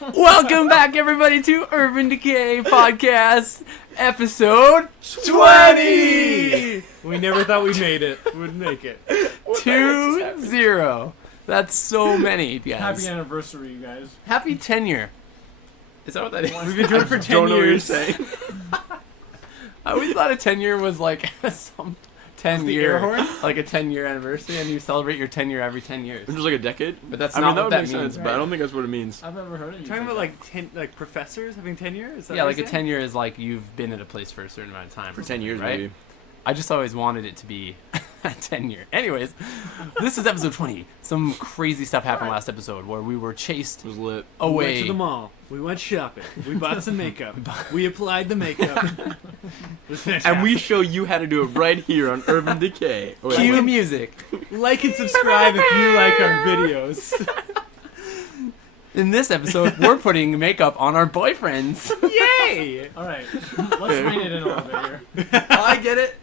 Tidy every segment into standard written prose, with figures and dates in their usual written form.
Welcome back, everybody, to Urban Decay Podcast, episode 20! We never thought we made it. Would make it. 2-0. That's so many, guys. Happy anniversary, you guys. Happy tenure. Is that what that is? We've been doing it for 10 years. I always thought a 10-year was like some 10-year, like a 10-year anniversary, and you celebrate your 10-year every 10 years. Which is like a decade? But that's I not mean, that what would that make means. sense, but I don't think that's what it means. I've never heard of you. Talking about like professors having tenure? Is that Yeah, what like a you're saying? 10-year is like you've been at a place for a certain amount of time. For 10 years, right? maybe. I just always wanted it to be a 10-year. Anyways, this is episode 20. Some crazy stuff happened last episode where we were chased It was lit. We away. went to the mall. We went shopping. We bought some makeup. We applied the makeup. It was fantastic. And we show you how to do it right here on Urban Decay. Oh, Cue wait. music. like and subscribe if you like our videos. In this episode, we're putting makeup on our boyfriends. Yay! All right, let's rein it in a little bit here. I get it.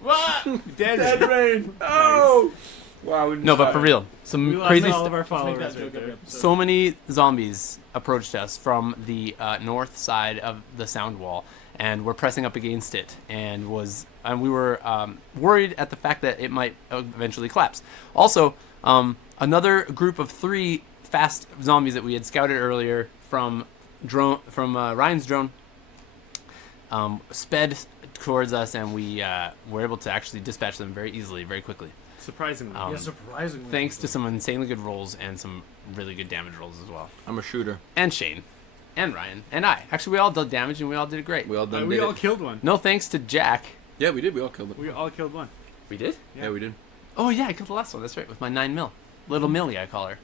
What? Dead rain. Oh! Wow. No, but for real, We some lost crazy all stuff. of our Let's make followers that right joke every there. episode. So many zombies approached us from the north side of the sound wall, and we're pressing up against it, and we were worried at the fact that it might eventually collapse. Also, another group of 3 fast zombies that we had scouted earlier from Ryan's drone sped towards us, and we were able to actually dispatch them very easily, very quickly. Surprisingly. Um, Yeah, surprisingly. Thanks to some insanely good rolls and some really good damage rolls as well. I'm a shooter. And Shane, and Ryan, and I. Actually, we all did damage, and we all did it great. We all done we did all it. killed one. No thanks to Jack. Yeah, we did. We all killed it. We all killed one. We did? Yeah, we did. Oh, yeah, I killed the last one. That's right, with my 9mm. Little Millie, I call her.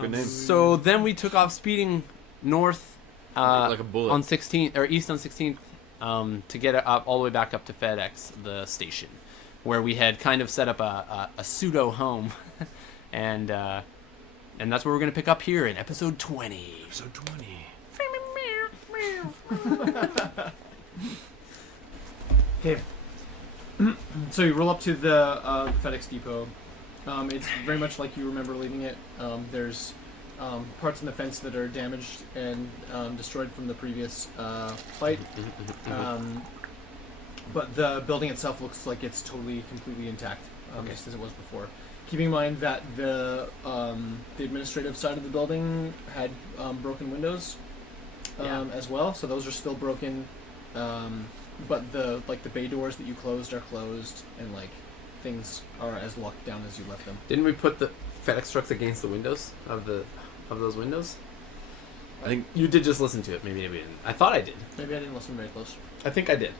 Good name. So then we took off speeding north Like a bullet. on 16th, or east on 16th, to get up all the way back up to FedEx, the station, where we had kind of set up a pseudo home, and that's where we're gonna pick up here in episode 20. Episode 20. Okay. So you roll up to the FedEx depot. It's very much like you remember leaving it. There's parts in the fence that are damaged and destroyed from the previous fight. But the building itself looks like it's totally, completely intact, just as it was before. Keeping in mind that the administrative side of the building had broken windows as well, so those are still broken. But the bay doors that you closed are closed, and things are as locked down as you left them. Didn't we put the FedEx trucks against the windows of those windows? I think You did just listen to it. Maybe we didn't. I thought I did. Maybe I didn't listen very close. I think I did.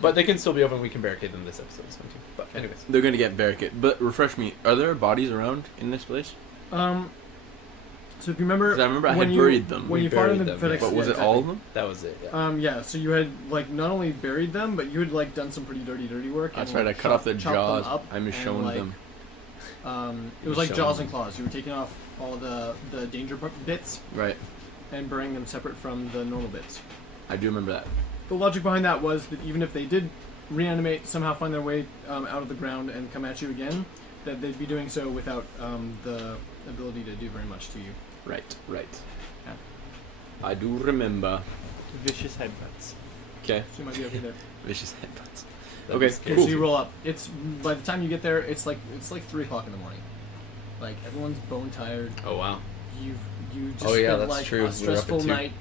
But they can still be open. We can barricade them this episode. Too. But anyways. they're going to get barricaded. But refresh me. Are there bodies around in this place? So if you remember, 'Cause I remember I when had you- buried them. when We you fought in the buried them, FedEx. But was yeah, it all of exactly. them? That was it. Yeah. Yeah, so you had not only buried them, but you had done some pretty dirty work. That's and, right. I cut off the chopped jaws. them up I'm and, showing them. It was like Showing jaws them. and claws. You were taking off all the danger bits Right. and burying them separate from the normal bits. I do remember that. The logic behind that was that even if they did reanimate, somehow find their way out of the ground and come at you again, that they'd be doing so without the ability to do very much to you. Right. Right. Yeah. I do remember. Vicious headbutts. Okay. So you might be okay there. Vicious headbutts. That'd Okay, be scary. Okay, so you roll up. It's by the time you get there, it's like 3:00 in the morning. Like everyone's bone tired. Oh wow. You just Oh, yeah, spent that's true. We a were up at stressful 2. night.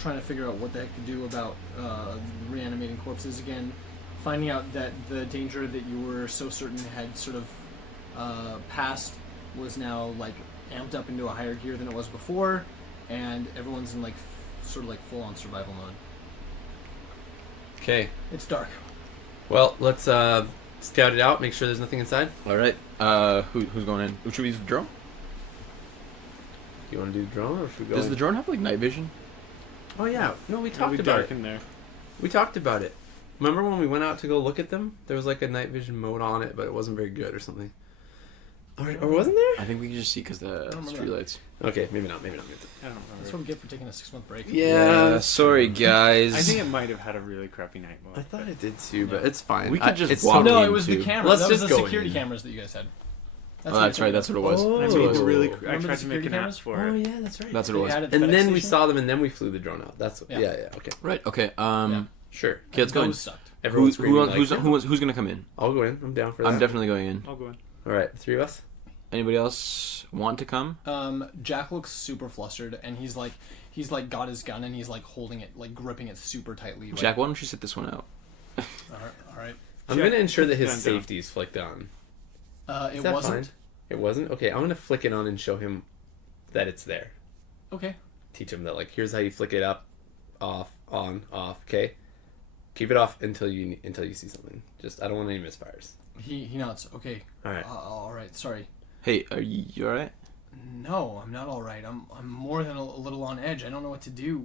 Trying to figure out what the heck to do about reanimating corpses again. Finding out that the danger that you were so certain had sort of passed was now amped up into a higher gear than it was before, and everyone's in full on survival mode. Okay. It's dark. Well, let's scout it out. Make sure there's nothing inside. All right. Who's going in? Should we use the drone? You want to do the drone, or should we go? Does the drone have night vision? Oh yeah. No, we It'll talked be about dark it. in there. We talked about it. Remember when we went out to go look at them? There was a night vision mode on it, but it wasn't very good or something. Or wasn't there? I think we can just see because the remember street lights. Okay, maybe not. I don't That's what remember. we get for taking a 6-month break. Yeah, sorry guys. I think it might have had a really crappy night mode. I thought it did too, but it's fine. We could just it's walk No, in it was the too. camera. Let's that was just the go security in. cameras that you guys had. That's right. That's what it was. Oh. I made the really. I Remember tried the to make security an cameras? app for it. yeah, that's right. That's what it They was. added And FedEx then we station? saw them, and then we flew the drone out. That's Yeah. yeah. Okay, Right. Okay. Yeah. sure. Okay, let's go in. Those sucked. Everyone's screaming, Who's gonna come in? I'll go in. I'm down for that. I'm definitely going in. I'll go in. All right, the three of us. Anybody else want to come? Jack looks super flustered, and he's like got his gun, and he's like holding it, like gripping it super tightly. Like, Jack, why don't you sit this one out? all right. I'm Check. gonna ensure that his Down. safety is flicked on. It Is that wasn't. fine? It wasn't? Okay, I'm gonna flick it on and show him that it's there. Okay. Teach him that, like, here's how you flick it up, off, on, off, okay? Keep it off until you see something. Just, I don't want any misfires. He nods. Okay. Alright. All right. Sorry. Hey, are you alright? No, I'm not all right. I'm more than a little on edge. I don't know what to do.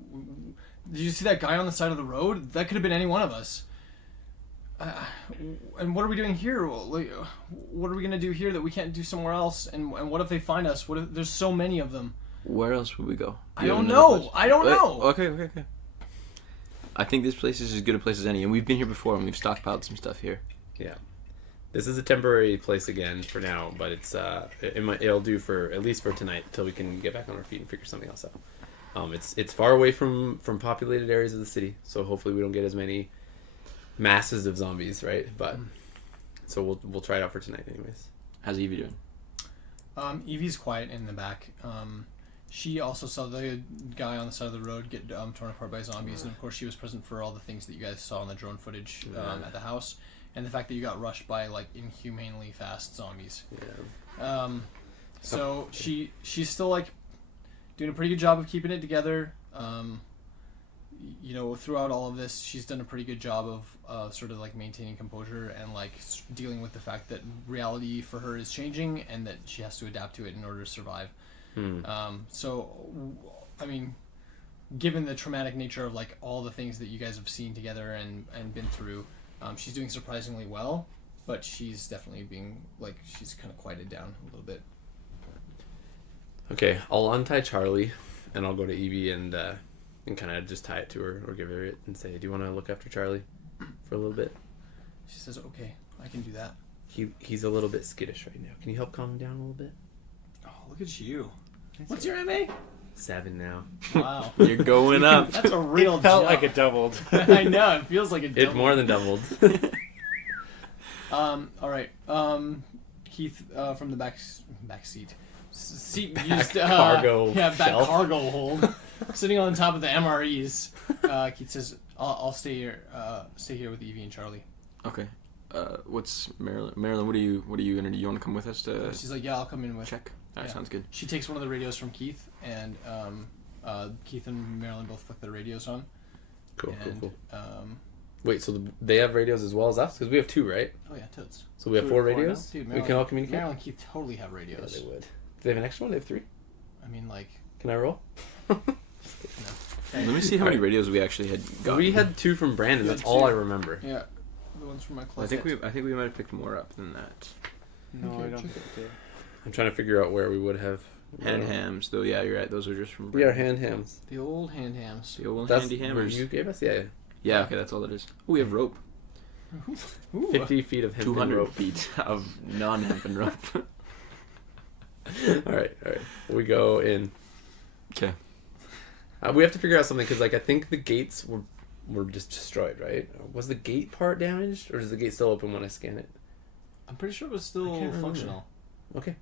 Did you see that guy on the side of the road? That could have been any one of us. And what are we doing here? Like, what are we gonna do here that we can't do somewhere else? And what if they find us? What if there's so many of them? Where else would we go? I don't know. I don't know. Okay. I think this place is as good a place as any, and we've been here before, and we've stockpiled some stuff here. Yeah. This is a temporary place again for now, but it's it'll do for at least for tonight until we can get back on our feet and figure something else out. It's far away from populated areas of the city, so hopefully we don't get as many masses of zombies, right? But so we'll try it out for tonight, anyways. How's Evie doing? Evie's quiet in the back. She also saw the guy on the side of the road get torn apart by zombies, and of course she was present for all the things that you guys saw on the drone footage at the house, and the fact that you got rushed by like inhumanely fast zombies. Yeah. So she's still like doing a pretty good job of keeping it together. You know, throughout all of this, she's done a pretty good job of sort of like maintaining composure and like dealing with the fact that reality for her is changing and that she has to adapt to it in order to survive. So, I mean, given the traumatic nature of like all the things that you guys have seen together and been through, she's doing surprisingly well, but she's definitely being like, she's kind of quieted down a little bit. Okay, I'll untie Charlie, and I'll go to Evie and kind of just tie it to her or give her it and say, "Do you want to look after Charlie for a little bit?" She says, "Okay, I can do that." He's a little bit skittish right now. Can you help calm him down a little bit? Oh, look at you. What's your MA? 7 now. Wow. You're going up. That's a real Felt jump. like it doubled. I know, it feels like a It double. more than doubled. All right. Keith from the back seat. Seat Back used cargo back shelf. cargo hold. Sitting on top of the MREs. Keith says, "I'll stay here. Stay here with Evie and Charlie." Okay. What's Marilyn? Marilyn, what are you gonna do? You want to come with us to She's like, "Yeah, I'll come in with." check? Alright, Yeah. sounds good. She takes one of the radios from Keith, and Keith and Marilyn both flick their radios on. Cool. Um, Wait, so they have radios as well as us? Because we have 2, right? oh yeah, totes. So we have 4 radios? Dude, We can all communicate? Marilyn and Keith totally have Yeah, radios. they would. Do they have an extra one? They have 3? I mean, like, Can I roll? Let me see how many radios we actually had gotten. We had 2 from Brandon. You had That's all 2. I remember. yeah, the ones from my I closet. think we might have picked more up than that. No, Okay, I don't check think they did. I'm trying to figure out where we would have. Hand hams, though. Yeah, you're right. Those are just from. We are hand hams. The old hand hams. The old That's handy where hammers. you gave us? Yeah. Yeah. Okay, that's all it is. Oh, we have rope. Ooh. 50 feet of hempen 200 rope. feet of non-hempen rope. All right. We go in. Okay. We have to figure out something because, like, I think the gates were just destroyed, right? Was the gate part damaged, or is the gate still open when I scan it? I'm pretty sure it was I still can't remember. functional. Okay.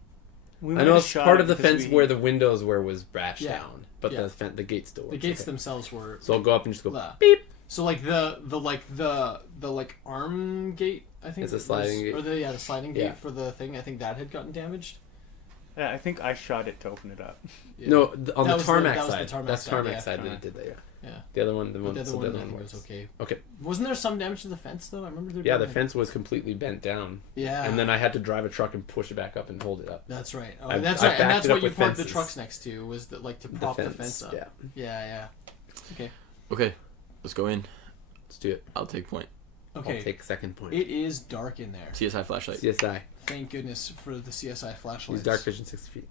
We I might know have it's shot part it of the because fence we- where the windows was bashed Yeah. down, but Yeah. the gate still works. The gates okay. themselves were. So I'll go up and just go blah. beep. So like the arm gate, I think It's a was- sliding gate. or the sliding gate Yeah. for the thing. I think that had gotten damaged. Yeah, I think I shot it to open it up. Yeah. No, on That the was tarmac that was side. the tarmac That's side, tarmac yeah. side that Tarmac. it did that. Yeah. Yeah. The other one, But the other so one, the I other think one was works. okay. Okay. Wasn't there some damage to the fence though? I remember there. Yeah, being the fence was completely bent down, Yeah. and then I had to drive a truck and push it back up and hold it up. That's right. Oh, I that's backed right. And that's it up what you with parked the fences. trucks next to was that like to prop the fence up. Yeah. Yeah. Okay. Okay, let's go in. Let's do it. I'll take point. Okay. I'll take second point. It is dark in there. CSI flashlight. CSI. Thank goodness for the CSI flashlights. Use dark vision 60 feet.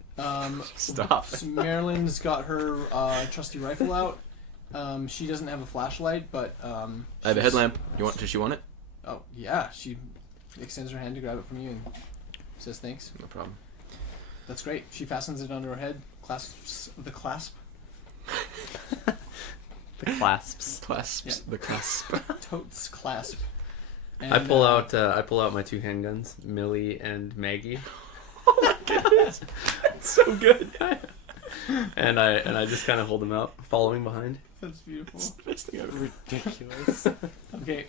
Stop. So Marilyn's got her trusty rifle out. She doesn't have a flashlight, but I have a she's- headlamp. Does she want it? Oh yeah, she extends her hand to grab it from you and says thanks. No problem. That's great. She fastens it onto her head, clasps the clasp. The clasps. Clasps. The clasp. Totes clasp. And, I pull out my 2 handguns, Millie and Maggie. Oh my goodness. That's so good. and I just kind of hold them out, following behind. That's beautiful. It's the best thing I've ever. Ridiculous. Okay.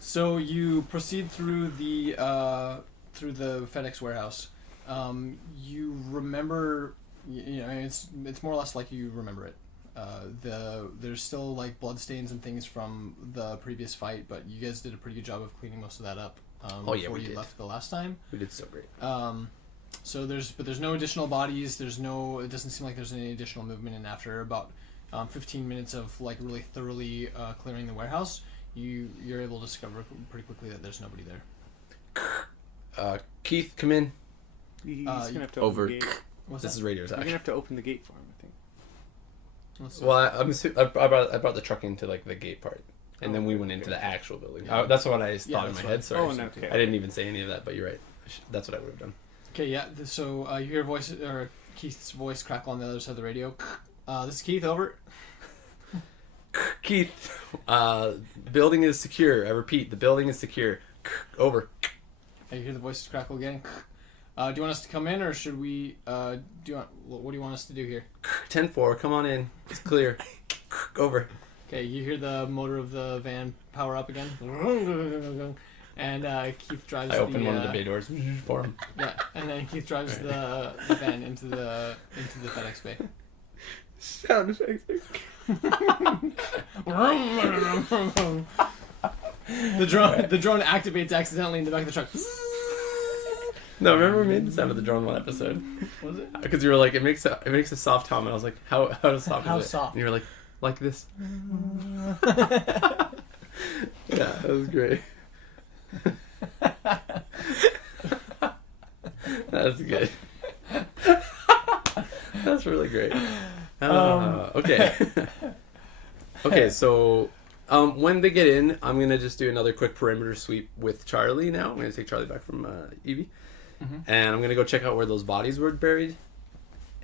So you proceed through the FedEx warehouse. You remember, you know, it's more or less like you remember it. There's still like blood stains and things from the previous fight, but you guys did a pretty good job of cleaning most of that up before we you did. left the last time. We did so great. So there's no additional bodies. It doesn't seem like there's any additional movement. And after about 15 minutes of like really thoroughly clearing the warehouse, you're able to discover pretty quickly that there's nobody there. Keith, come in. He's gonna have to over. open the gate. What's This that? is Radio You're Zach. gonna have to open the gate for him, I think. What's Well, I brought the truck into like the gate part, and then we went into the actual building. That's what I thought in that's my right. head. Sorry, Oh, no, okay. I didn't even say any of that, but you're right. That's what I would have done. Okay, yeah. So you hear a voice, or Keith's voice crackle on the other side of the radio. This is Keith. Over. Keith, building is secure. I repeat, the building is secure. Over. You hear the voices crackle again. Do you want us to come in, or should we? What do you want us to do here? 10-4, come on in. It's clear. Over. Okay, you hear the motor of the van power up again, and Keith drives. I open one of the bay doors for him. Yeah, and then Keith drives the van into the FedEx bay. Sound effects. The drone activates accidentally in the back of the truck. No, remember we made the sound of the drone one episode? Was it? Because you were like, it makes a soft hum, and I was like, how soft How is it? soft? And you were like this. Yeah, that was great. That's good. That's really great. Okay. Okay, so when they get in, I'm gonna just do another quick perimeter sweep with Charlie. Now I'm gonna take Charlie back from Evie, and I'm gonna go check out where those bodies were buried,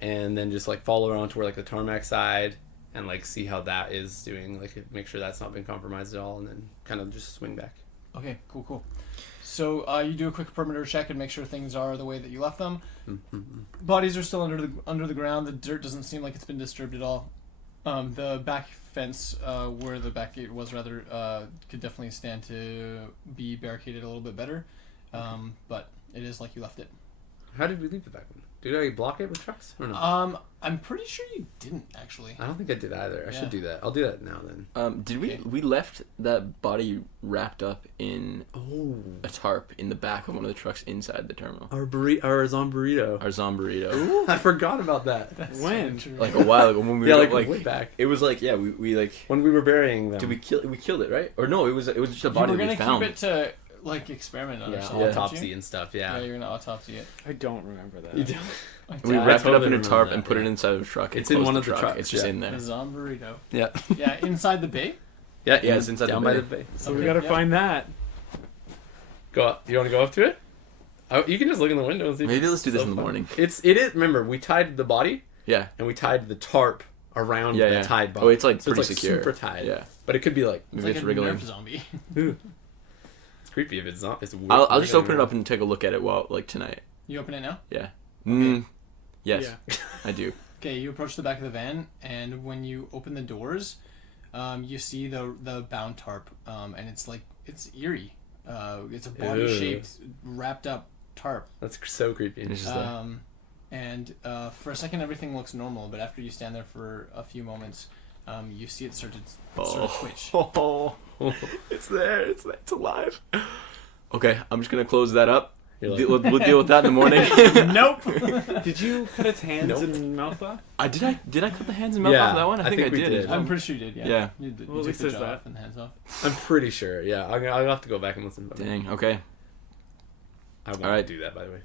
and then just like follow around to where like the tarmac side, and like see how that is doing. Like make sure that's not been compromised at all, and then kind of just swing back. Okay, cool. So you do a quick perimeter check and make sure things are the way that you left them. Bodies are still under the ground. The dirt doesn't seem like it's been disturbed at all. The back fence, where the back gate was, rather, could definitely stand to be barricaded a little bit better. But it is like you left it. How did we leave the back one? Did I block it with trucks or no? I'm pretty sure you didn't actually. I don't think I did either. I Yeah. should do that. I'll do that now then. Did we Okay. we left that body wrapped up in Oh, a tarp in the back of one of the trucks inside the terminal? our zomburrito. Our zomburrito. I forgot about that. That's When? so true. Like a while ago when we Yeah, were like way back. It was like we like When we were burying them. did we killed it, right? Or no, it was just a you body were gonna we found. keep it to like experiment on Yeah, yourself, weren't autopsy you? and stuff, Yeah, yeah. you're gonna autopsy it. I don't remember that. You do. We Yeah, I wrapped it up totally in a remember tarp that, and put it yeah. inside of a truck. and It's in closed one the of the truck. trucks, It's just yeah. in A there. zomburito. Yeah. Yeah, inside the bay. Yeah, Yeah, it's inside down the by bay. the bay. So Okay, we gotta yeah. find that. Go up. You want to go up to it? Oh, you can just look in the window and see. if Maybe it's let's do this so in the fun. morning. It is. Remember, we tied the body Yeah. and we tied the tarp around Yeah, the yeah. tied body. Oh, it's like so pretty it's like secure. super tied. Yeah. But it could be like It's Maybe like it's a wriggling. Nerf zombie. it's creepy if it's not. It's weird. I'll just open it up and take a look at it tonight. You open it now. Yeah. Okay. Yes, Yeah. I do. Okay, you approach the back of the van, and when you open the doors, you see the bound tarp, and it's eerie. It's a body-shaped, wrapped up tarp. That's so creepy. It's just there. And for a second, everything looks normal, but after you stand there for a few moments, you see it start to twitch. Oh, it's there. It's alive. Okay, I'm just gonna close that up. You're like, We'll deal with that in the morning. Nope. Did you cut its hands Nope. and mouth off? Did I cut the hands and mouth Yeah, off of that one? I think I we did. did. I'm pretty sure you did. Yeah. Yeah. You Well, at took least the there's jaw that. off and the hands off. I'm pretty sure. Yeah, I'll have to go back and listen. Dang. Okay. I won't All right. do that, by the way.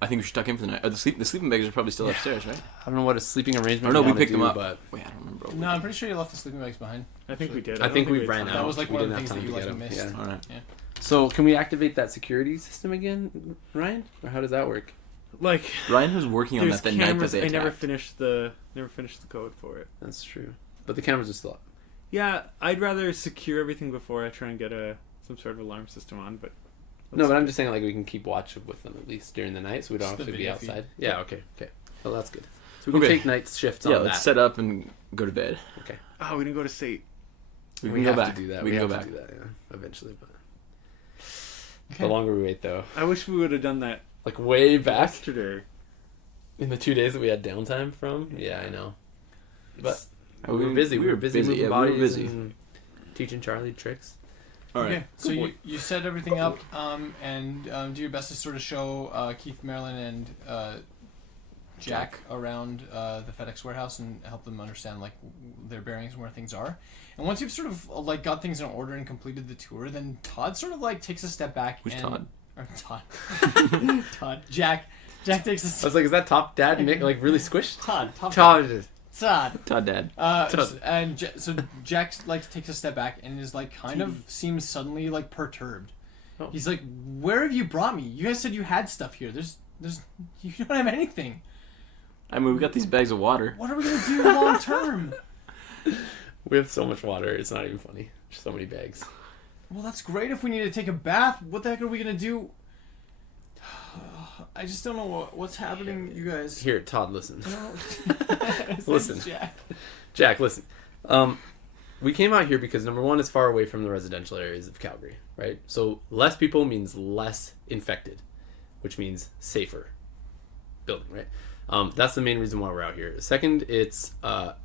I think we should tuck in for the night. The sleeping bags are probably still upstairs, right? I don't know what a sleeping arrangement. Oh, no, we wanna picked them do, up. But Wait, I don't remember. No, I'm pretty sure you left the sleeping bags behind. I think we did. I don't think we had ran time. out. That was like We one of the didn't have things that time you to like get 'em. missed. Yeah. All right. Yeah. So can we activate that security system again, Ryan? Or how does that work? Like, Ryan was working on there's that the night that cameras. they I attacked. never finished the code for it. That's true. But the cameras are still up. Yeah, I'd rather secure everything before I try and get some sort of alarm system on. But No, but I'm just saying like we can keep watch with them at least during the night, so we don't Just have the to be video feed. outside. Yeah. Okay. Well, that's good. So we can Okay. take night shifts Yeah, on let's that. set up and go to bed. Okay. oh, we didn't go to Sate. We We can go have back. to do that. We We can have go to back. do that. Yeah. Eventually, but Okay. the longer we wait, though, I wish we would have done that like way back yesterday. in the 2 days that we had downtime from. Yeah, I know. But We we were busy. We were busy moving yeah, bodies we were busy. and teaching Charlie tricks. All right. Okay, so Good boy. you set everything up and do your best to sort of show Keith, Marilyn, and Jack around the FedEx warehouse and help them understand like their bearings and where things are. And once you've sort of like got things in order and completed the tour, then Todd sort of like takes a step back. Who's and, Todd? Or Todd. Todd. Jack takes a I step. was like, is that top dad Nick like really squished? Todd. Todd. Todd. Todd Dad. So Jack like takes a step back and is like kind of seems suddenly like perturbed. Oh. He's like, "Where have you brought me? You guys said you had stuff here. There's you don't have anything. I mean, we got these bags of water. What are we gonna do long term?" We have so much water. It's not even funny. There's so many bags. Well, that's great if we need to take a bath. What the heck are we gonna do? I just don't know what's happening, you guys. Here, Todd, listen. His name's Listen. Jack. Jack, listen. We came out here because number one, it's far away from the residential areas of Calgary, right? So less people means less infected, which means safer building, right? That's the main reason why we're out here. Second, it's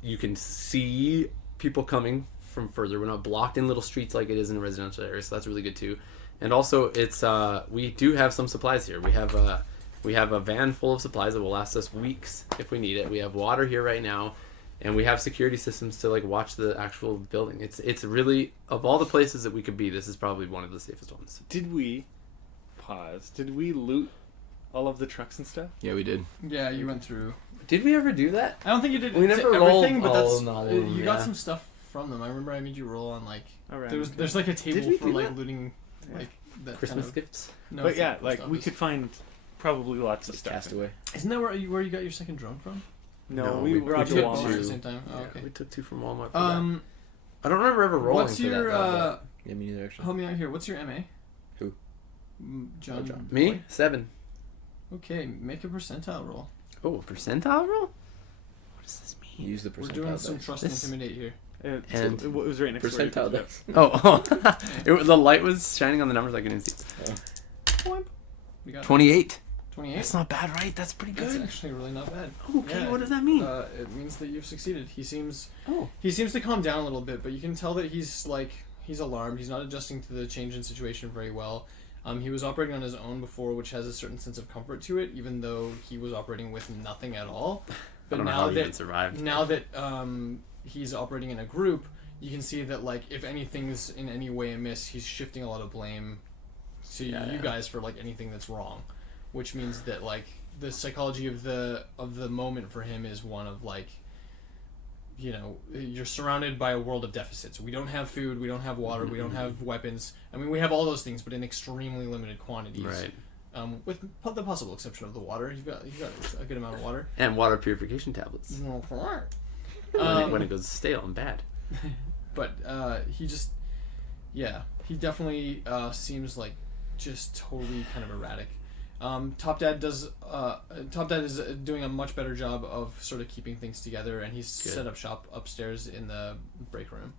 you can see people coming from further. We're not blocked in little streets like it is in a residential area, so that's really good too. And also, it's we do have some supplies here. We have a van full of supplies that will last us weeks if we need it. We have water here right now, and we have security systems to like watch the actual building. It's really, of all the places that we could be, this is probably one of the safest ones. Did we loot all of the trucks and stuff? Yeah, we did. Yeah, you went through. Did we ever do that? I don't think you did We never everything, rolled but that's all in all of them, you got yeah. some stuff from them. I remember I made you roll on like Alright, there's like a table we for do like that? looting like that Christmas kind of, gifts? no, but it's yeah, not like post we office. could find probably lots of Just stuff. cast away. Isn't that where you got your second drone from? No, No, we we robbed took a Walmart Walmart. at the same time. Oh, Yeah, okay. we took 2 from Walmart for that. I don't remember ever rolling What's for your that, though, Yeah, me neither, actually. help me out here? What's your MA? Who? John. John. but- Me? Boy? 7. Okay, make a percentile roll. Oh, a percentile roll? What does this mean? Use the We're percentile doing some dice. trust and This- intimidate here. And- it was right next to Percentile where you dice. The light was shining on the numbers I couldn't see. We got 28. 28. That's not bad, right? That's pretty That's good. actually really not bad. Okay, Yeah, what does that mean? It means that you've succeeded. He seems Oh. to calm down a little bit, but you can tell that he's alarmed. He's not adjusting to the change in situation very well. He was operating on his own before, which has a certain sense of comfort to it, even though he was operating with nothing at all. I But don't know now how he even that survived. now that he's operating in a group, you can see that like if anything's in any way amiss, he's shifting a lot of blame to Yeah, you yeah. guys for like anything that's wrong, which means that like the psychology of the moment for him is one of like, you know, you're surrounded by a world of deficits. We don't have food, we don't have water, we don't have weapons. I mean, we have all those things, but in extremely limited quantities. Right. With the possible exception of the water, you've got a good amount of water. And water purification tablets. When it goes stale and bad. But he just, yeah, he definitely seems like just totally kind of erratic. Top Dad is doing a much better job of sort of keeping things together, and he's Good. set up shop upstairs in the break room.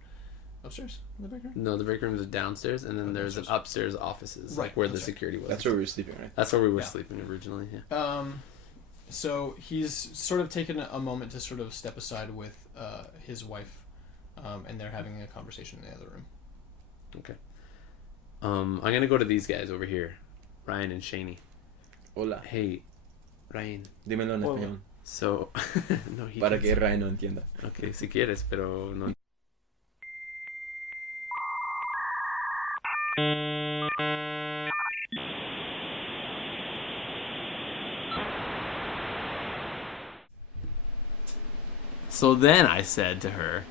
Upstairs in the break room? No, the break room is downstairs, and then Oh, there's an upstairs offices, Right, like where the that's right. security was. That's where we were sleeping, right? That's where we were Yeah. sleeping originally. Yeah. So he's sort of taken a moment to sort of step aside with his wife, and they're having a conversation in the other room. Okay. I'm gonna go to these guys over here, Ryan and Shaney. Hola. Hey, Ryan. Dímelo en Hola. español. So, no, he Para doesn't. que Ryan no entienda. Okay, si quieres, pero no. So then I said to her,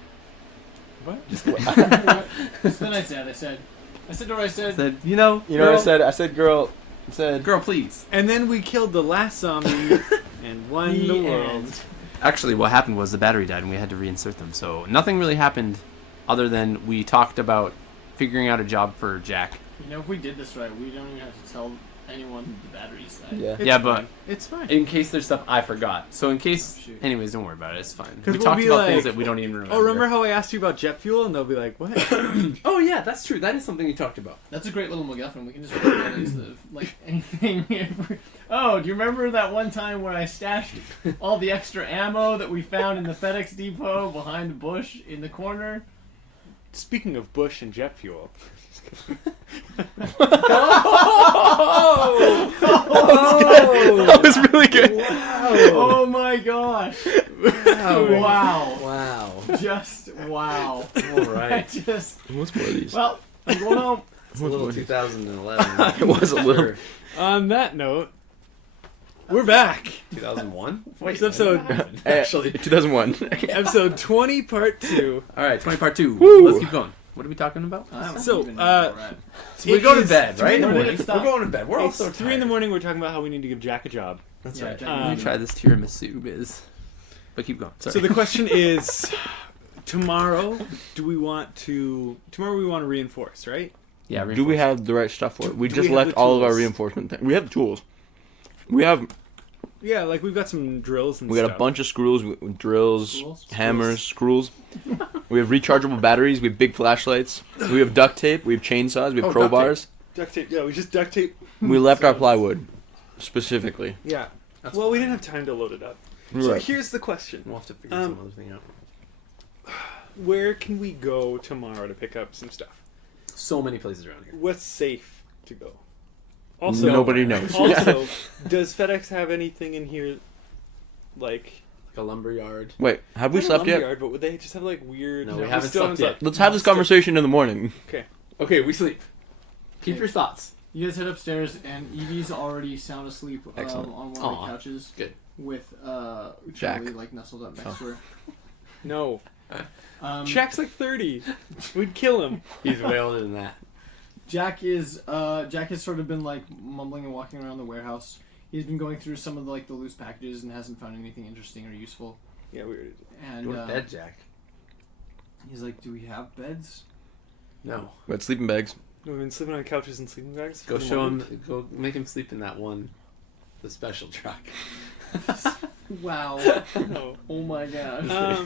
So then I said, I said to her, I I said, said, you know, You know girl, what I said? I said, girl. I said, girl, please. And then we killed the last zombie and won the world. end. Actually, what happened was the battery died and we had to reinsert them. So nothing really happened other than we talked about figuring out a job for Jack. You know, if we did this right, we don't even have to tell anyone the batteries died. yeah. It's Yeah, fine. but It's fine. in case there's stuff I forgot. So in case, Oh, shoot. anyways, don't worry about it. It's fine. 'Cause We we'll talked be about like, things that we don't even remember. Oh, remember how I asked you about jet fuel? And they'll be like, what? Oh yeah, that's true. That is something you talked about. That's a great little MacGuffin. We can just put that instead of, like, anything. Oh, do you remember that one time when I stashed all the extra ammo that we found in the FedEx depot behind the bush in the corner? Speaking of Bush and jet fuel. That was really good. Oh my gosh! Wow! Wow. Just wow! All right. Just What's more of these? well, I'm going home. It's a little 2011. It was a little. Or On that note, we're back. 2001? It's episode Actually, 2001. episode 20, part 2. All right, 20 part 2. Woo! Let's keep going. What are we talking about? So, So we go to It is bed, right? 3 in the Where did morning. it stop? We're going to bed. We're all It's so 3 in the tired. morning. We're talking about how we need to give Jack a job. That's Yeah, right. Jack- Let me try this tiramisu, Biz. But keep going. Sorry. So the question is, tomorrow we want to reinforce, right? yeah, Do we have the right stuff for it? We Do just we have left the all of our tools? reinforcement things. We have the tools. We have. Yeah, like we've got some drills and We got stuff. a bunch of screws, drills, Screws? hammers, screws. We have rechargeable batteries. We have big flashlights. We have duct tape. We have chainsaws. We have Oh, duct crowbars. duct tape. Yeah, we just duct tape. We left our plywood, specifically. Yeah. That's Well, we didn't have time to load it up. So Right. here's the question: We'll have to figure Um, some other thing out. where can we go tomorrow to pick up some stuff? So many places around here. What's safe to go? Also, Nobody knows. Also, does FedEx have anything in here, like Like a lumber yard. Wait, have we not a slept yet? lumberyard, but would they just have like weird? No, we haven't still slept yet. Let's have this conversation in the morning. Okay, we sleep. Keep Okay. your thoughts. You guys head upstairs, and Evie's already sound asleep Excellent. on one of Aw, the couches. good. With Jack. Charlie like nestled up next to her. No, Jack. Jack's like 30. We'd kill him. He's way older than that. Jack has sort of been like mumbling and walking around the warehouse. He's been going through some of the loose packages and hasn't found anything interesting or useful. Yeah, weird. And Go to bed, Jack. he's like, "Do we have beds?" No. We had sleeping bags. We've been sleeping on couches and sleeping bags. Go for the show morning. him. Go make him sleep in that one, the special truck. Wow. No. Oh my gosh.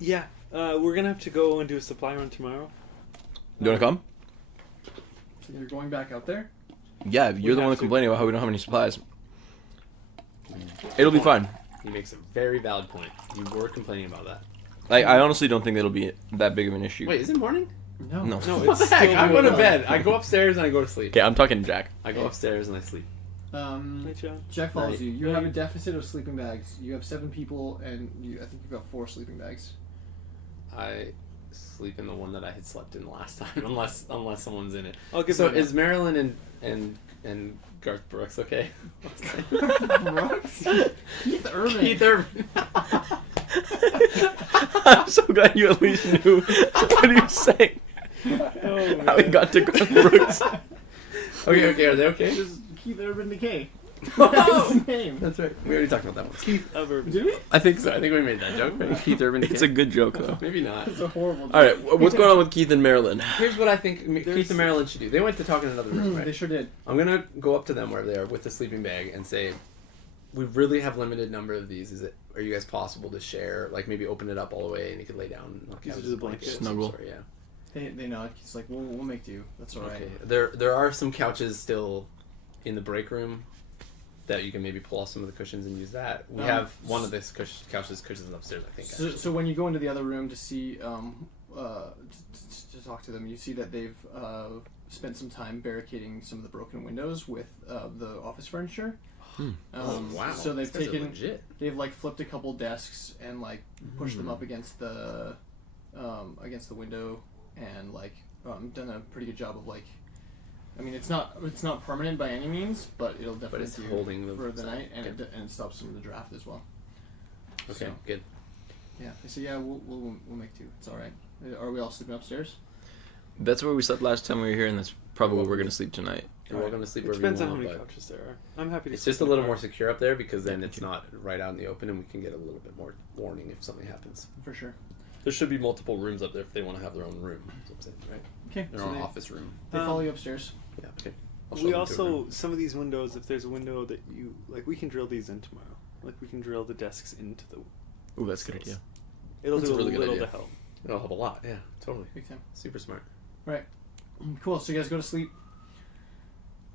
Yeah, we're gonna have to go and do a supply run tomorrow. You want to come? So you're going back out there? Yeah, you're the have one to. complaining about how we don't have any supplies. It'll be fine. He makes a very valid point. You were complaining about that. Like, I honestly don't think that'll be that big of an issue. Wait, is it morning? No. No. No, What it's the heck? still I go to morning. bed. I go upstairs and I go to sleep. Okay, I'm talking to Jack. I go upstairs and I sleep. Night, John. Jack follows Night. you. You have a deficit of sleeping bags. You have 7 people, and I think you've got 4 sleeping bags. I sleep in the one that I had slept in last time, unless someone's in it. I'll give So him is Marilyn and Garth Brooks okay? Brooks? Keith Urban. Keith Urban. I'm so glad you at least knew what he was saying. Oh, How he got to Garth Brooks. Okay, are they okay? This is Keith Urban Decay. That's his name. That's right. We already talked about that one. Keith Urban. Did we? I think so. I think we made that joke, right? Keith Urban. It's a good joke, though. Maybe not. It's a horrible. All right, what's going on with Keith and Marilyn? Here's what I think Keith There's- and Marilyn should do. They went to talk in another room, They right? sure did. I'm gonna go up to them wherever they are with the sleeping bag and say, "We really have limited number of these. Are you guys possible to share? Like maybe open it up all the way and you could lay down on These are couches, the blankets, blankets. some Snuggle. sort, yeah. They nod. It's like we'll make do. That's all right. Okay. There are some couches still in the break room that you can maybe pull off some of the cushions and use that. We have one of this couches cushions upstairs, I think. So when you go into the other room to see to talk to them, you see that they've spent some time barricading some of the broken windows with the office furniture. Oh wow! So they've These guys are taken, legit. they've like flipped a couple desks and like pushed them up against the window and like done a pretty good job of like. I mean, it's not permanent by any means, but it'll definitely it's do holding the for the night, and good. it stops some of the draft as well. Okay, So, good. yeah, they say yeah, we'll make do. It's all right. Are we all sleeping upstairs? That's where we slept last time we were here, and that's probably where we're gonna sleep tonight. You're welcome to sleep It wherever depends you on how want, many but couches there are. I'm happy to it's sleep just a in the little car. more secure up there because then it's not right out in the open, and we can get a little bit more warning if something happens. For sure. There should be multiple rooms up there if they want to have their own room. That's what I'm saying, right? Okay. Their So own they, office room. they follow you upstairs. Yeah. Okay. I'll show We them to a also room. some of these windows. If there's a window that you like, we can drill these in tomorrow. Like we can drill the desks into the. Ooh, that's a good idea. It'll That's do a really good little idea. to help. It'll help a lot. Yeah. Totally. Big time. Super smart. Right. Cool. So you guys go to sleep,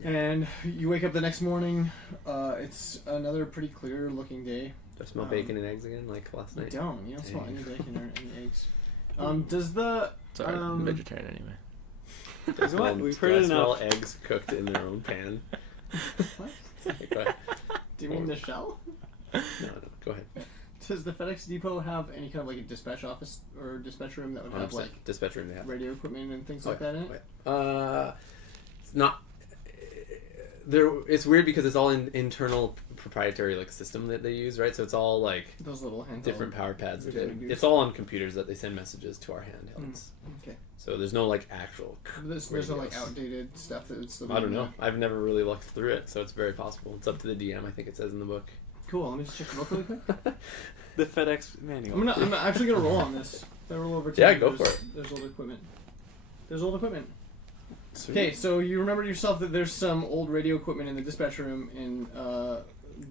and you wake up the next morning. It's another pretty clear looking day. Do I smell bacon and eggs again like last You night? don't. You don't smell Dang. any bacon or any eggs. Does the Sorry, I'm vegetarian anyway. You know what? We've heard Do I it smell enough. eggs cooked in their own pan? what? Okay, go ahead. Do you mean the shell? No. Go ahead. Does the FedEx depot have any kind of like a dispatch office or dispatch room that would have 100%. like Dispatch room they have. radio equipment and things Oh, like that in it? yeah. It's not. There. It's weird because it's all internal proprietary like system that they use, right? So it's all like Those little handheld. different power pads. radio dudes. It's all on computers that they send messages to our handhelds. Okay. So there's no like actual. There's no like radios. outdated stuff that would still be I don't in know. there. I've never really looked through it, so it's very possible. It's up to the DM. I think it says in the book. Cool. Let me just check the book really quick. The FedEx manual. I'm actually gonna roll on this. If I roll over to Yeah, you, go there's- for it. There's old equipment. There's old equipment. Sweet. Okay, so you remember yourself that there's some old radio equipment in the dispatch room in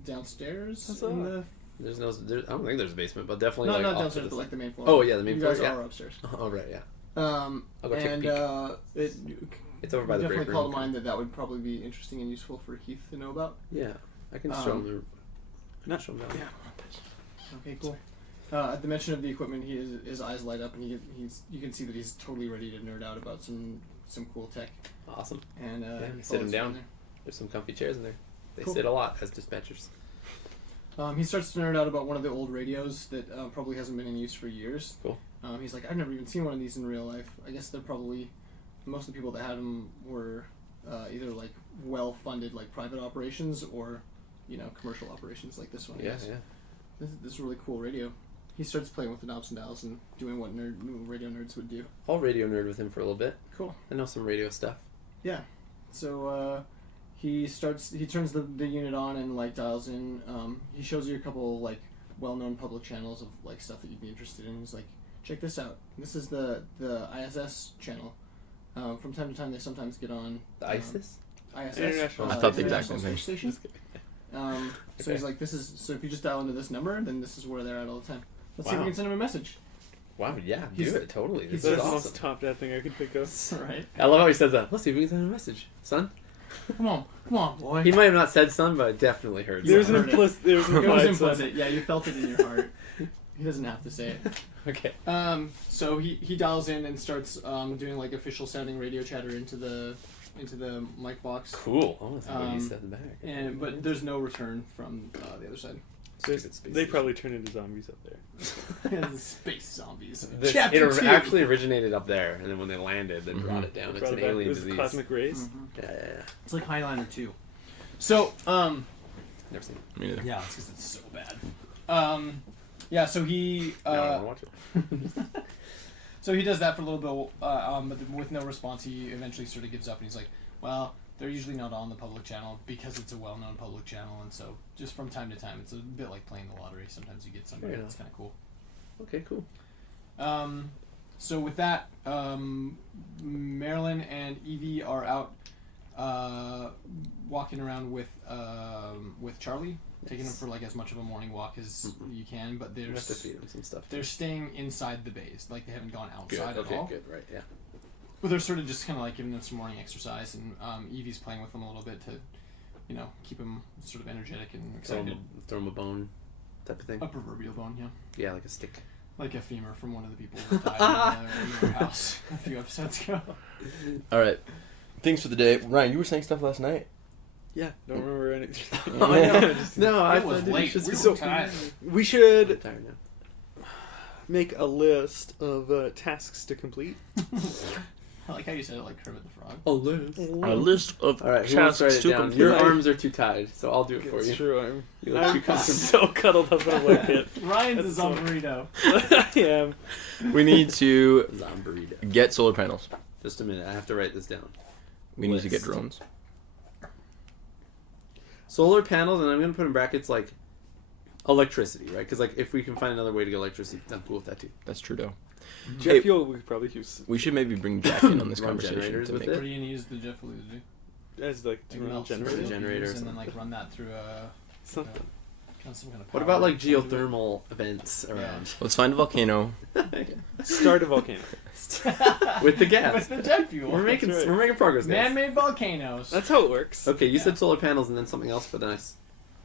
downstairs. What's in that? the There's no. I don't think there's a basement, but definitely no, like not off to downstairs, the but side. like the main floor. Oh yeah, the main you floor. guys Yeah. are upstairs. Oh right, yeah. I'll go take a and peek. It's over by the definitely break call room. to mind that would probably be interesting and useful for Keith to know about. Yeah, I can show him the. Not show him that. Yeah. Okay, cool. At the mention of the equipment, his eyes light up, and you can see that he's totally ready to nerd out about some cool tech. Awesome. And he sit him follows you down. in there. There's some comfy chairs in there. They Cool. sit a lot as dispatchers. He starts to nerd out about one of the old radios that probably hasn't been in use for years. Cool. He's like, I've never even seen one of these in real life. I guess they're probably most of the people that had them were either like well-funded like private operations or commercial operations like this one. I Yeah, guess. yeah. This is a really cool radio. He starts playing with the knobs and dials and doing what radio nerds would do. I'll radio nerd with him for a little bit. Cool. I know some radio stuff. Yeah. So he turns the unit on and like dials in. He shows you a couple like well-known public channels of like stuff that you'd be interested in. He's like, check this out. This is the ISS channel. From time to time, they sometimes get on The ISIS? ISS. International- I thought the exact International same Space thing. Station. So Okay. he's like, this is so if you just dial into this number, then this is where they're at all the time. Let's see if we Wow. can send him a message. Wow, yeah, do He's- it, totally. he's This That's is the most awesome. top dad thing I could think of. Right. I love how he says that. Let's see if we can send him a message. Son? Come on, boy. He might have not said son, but I definitely heard There's son. an implicit. There's an It was implied son. implicit. Yeah, you felt it in your heart. He doesn't have to say it. Okay. So he dials in and starts doing like official sounding radio chatter into the mic box. Cool. I want to see what he Um, said back. But there's no return from the other side. Stupid space They station. probably turn into zombies up there. Space zombies. This, Chapter it 2. actually originated up there, and then when they landed, they brought it down. It's Brought an it back. alien It was disease. cosmic rays. Mhm. Yeah. It's like Highlander 2. So Never seen it. Me neither. yeah, it's because it's so bad. Yeah, so he Now I want to watch it. so he does that for a little bit, but with no response, he eventually sort of gives up, and he's like, well, they're usually not on the public channel because it's a well-known public channel, and so just from time to time, it's a bit like playing the lottery. Sometimes you get somebody Fair that's kind of cool. Okay, cool. So with that, Marilyn and Evie are out walking around with Charlie, taking him for like as much of a morning walk as you can, but You have to feed him some stuff. they're staying inside the base, like they haven't gone good. outside Okay, at all. good. Right. Yeah. But they're sort of just kind of like giving them some morning exercise, and Evie's playing with them a little bit to, keep them sort of energetic and excited. Throw him a bone, type of thing. A proverbial bone, yeah. Yeah, like a stick. Like a femur from one of the people that died in our house a few episodes ago. All right. Things for the day. Ryan, you were saying stuff last night. Yeah, don't remember anything. Oh, I know. No, It was late. We were so tired. We I'm should tired now. make a list of tasks to complete. I like how you said it like Kermit the Frog. A list. A list of All right, who wants to write tasks it to down? complete. Your arms are too tied, so I'll do it for It's you. true. You look too I'm comfortable. so cuddled up in a blanket. Ryan's a That's zombie burrito. I am. We need to Zomburrito. get solar panels. Just a minute. I have to write this down. We need to get List. drones. Solar panels, and I'm going to put in brackets like electricity, right? Because like if we can find another way to get electricity, I'm cool with that too. That's true, though. Jet Hey, fuel we could probably use we should maybe bring Jack in on this Run conversation generators to with make it? What are you gonna use the jet fuel to do? as like to Like run melt generator. steel generator or and then something. like run that through a Something. some kind of What power about like conduit. geothermal events around Let's find a volcano. Start a volcano. with the gas? with the jet fuel? We're making That's right. we're making progress, guys. Man-made volcanoes. That's how it works. Okay, you Yeah. said solar panels and then something else, but then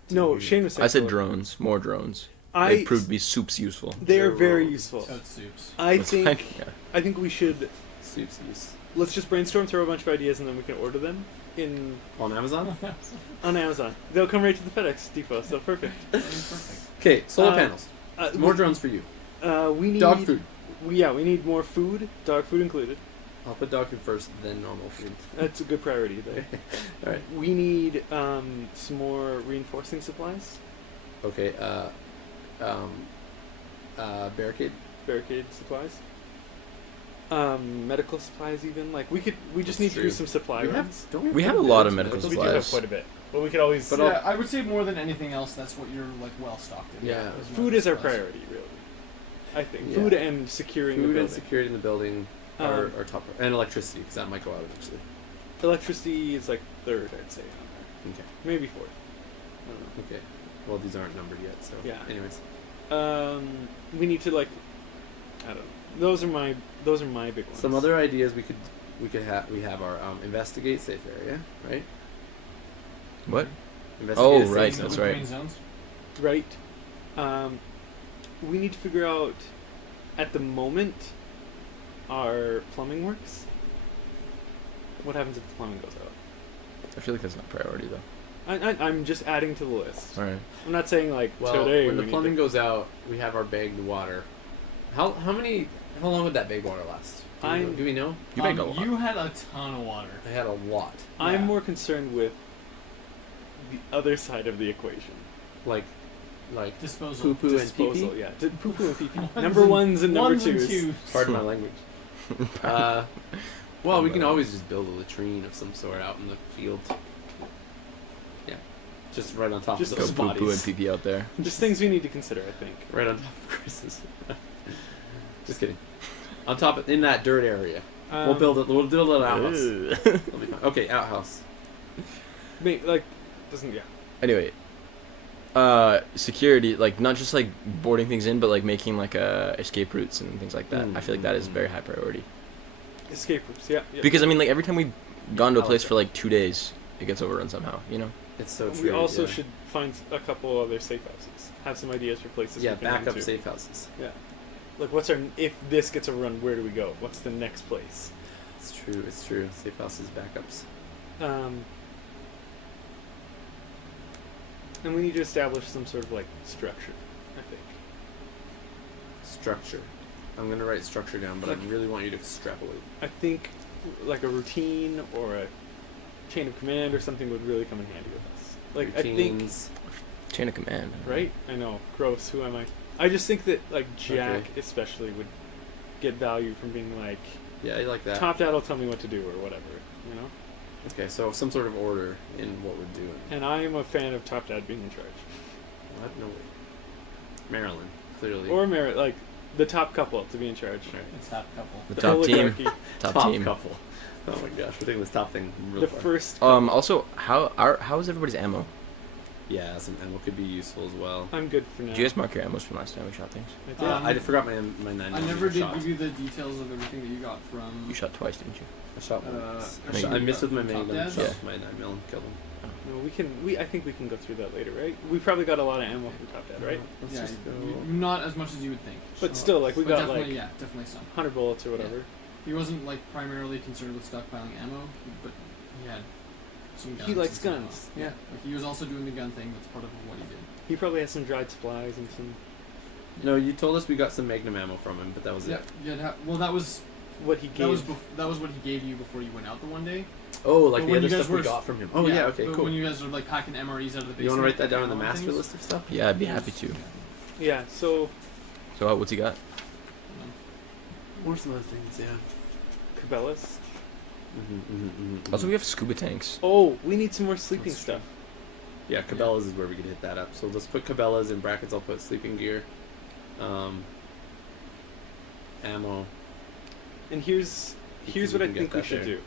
No, Shane was saying. I said solar. drones. More drones. I. They proved to be soups useful. They are very Drones. useful. Toad soups. I Let's think. find- yeah. I think we should. soups use Let's just brainstorm, throw a bunch of ideas, and then we can order them on Amazon. on Amazon. They'll come right to the FedEx depot. So perfect. Perfect. Okay, solar Uh, panels. More drones for you. We need Dog food. We need more food. Dog food included. I'll put dog food first, then normal food. That's a good priority there. All right. We need some more reinforcing supplies. Okay. Barricade. Barricade supplies. Medical supplies even. Like we just That's need to true. do some supply We have, runs. don't We have a lot of medical We do supplies. have quite a bit. But we could always But yeah, I would say more than anything else, that's what you're like well stocked in. Yeah. food is our priority, really. I think Yeah. food and securing the Food and building. security in the building are Um, top, and electricity because that might go out eventually. Electricity is like third, I'd say. Okay. Maybe fourth. I don't know. Okay. Well, these aren't numbered yet, so. Yeah. Anyways. We need to like, I don't know. Those are my big ones. Some other ideas we have our investigate safe area, right? What? Investigate Oh, a safe right, zone. that's right. Green zones. right. We need to figure out. At the moment, our plumbing works. What happens if the plumbing goes out? I feel like that's not a priority, though. I'm just adding to the list. All right. I'm not saying like Well, today. when we the need plumbing to- goes out, we have our bagged water. How long would that bagged water last? Do we know? You bagged a lot. You had a ton of water. I had a lot. I'm yeah. more concerned with the other side of the equation. Like Disposal. poo poo and pee Disposal, pee. yeah. Poo poo and pee pee. Ones Number and- ones and number Ones and twos. twos. Pardon my language. Well, we can always just build a latrine of some sort out in the field. Yeah, just right on top Just of Go those poo poo and bodies. pee pee out there. Just things we need to consider, I think. Right on top of Chris's. Just kidding. On top of in that dirt area, we'll build it. We'll build an outhouse. It'll be fine. Okay, outhouse. Doesn't Anyway, security, like not just like boarding things in, but like making like escape routes and things like that. I feel like that is very high priority. escape routes? Yeah. Because I mean, like every time we've gone to a I place like for like 2 days, it gets overrun somehow. You know. It's so true. We also yeah. should find a couple other safe houses. Have some ideas for places. Yeah, we can run backup to. safe houses. Yeah. Like, what's our if this gets a run? Where do we go? What's the next place? It's true. It's true. Safe houses, backups. And we need to establish some sort of like structure. I think. Structure. I'm gonna write structure down, but I really want you to extrapolate. I think like a routine or a chain of command or something would really come in handy with us. Like I think, Routines. Chain of command. right? I know, gross. Who am I? I just think that like Jack Okay. especially would get value from being like Yeah, I like that. Top Dad will tell me what to do or whatever, you know. Okay, so some sort of order in what we're doing. And I am a fan of Top Dad being in charge, What? No way. Maryland, clearly. or Merit, like the top couple to be in charge. Right. It's that couple. The top team. oligarchy. Top team. couple. Oh my gosh, we're taking this top thing real The far. first. Also, how is everybody's ammo? Yeah, some ammo could be useful as well. I'm good for now. Did you guys mark your ammos from last time we shot things? I did. I forgot my 9mm I never did shot. give you the details of everything that you got from. You shot twice, didn't you? I shot Uh, once. I shot I missed with my Top magnum. Dads? Shot Yeah. with my 9mm and killed him. No, we can. I think we can go through that later, right? We probably got a lot of ammo from Top Dad, right? Let's Yeah, just go. not as much as you would think. But still, like we But got definitely, like yeah, definitely some. 100 bullets or whatever. He wasn't like primarily concerned with stockpiling ammo, but he had some guns. He likes and stuff. guns. Yeah, like he was also doing the gun thing. That's part of what he did. He probably has some dried supplies and some No, you told us we got some magnum ammo from him, but that was Yeah, it. yeah. Well, that was what he gave. that was what he gave you before you went out the one day. Oh, like But the when other you guys stuff we were- got from him. Oh yeah, okay, but cool. When you guys are like packing MREs out of the basement. You want to write that down on the ammo master things? list of stuff? Yeah, I'd be happy to. Yeah. So So what's he got? Or some other things, yeah. Cabela's. Also, we have scuba tanks. Oh, we need some more sleeping That's true. stuff. Yeah, Cabela's is where we could hit that up. So let's put Cabela's in brackets. I'll put sleeping gear, ammo, And here's Because what we I can think get we that should there. do.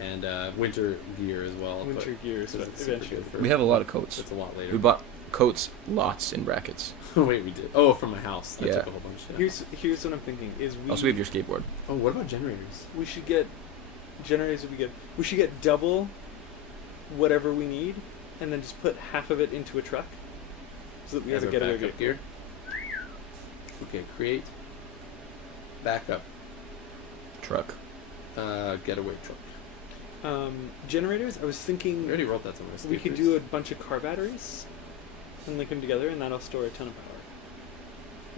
and winter gear as well. I'll Winter put, gear, so so it's super eventually. good for- We have a lot of coats. That's a lot later. We bought coats lots in brackets. Oh wait, we did. Oh, from my house. I Yeah. took a whole bunch. Yeah. Here's what I'm thinking is Also, we have your skateboard. Oh, what about generators? we should get generators would be good. We should get double whatever we need, and then just put half of it into a truck, so that we have As a our getaway backup vehicle. gear. Okay, create backup Truck. getaway truck. Generators. I was We thinking already wrote that somewhere. we could do a bunch of car batteries and link them together, and that'll store a ton of power.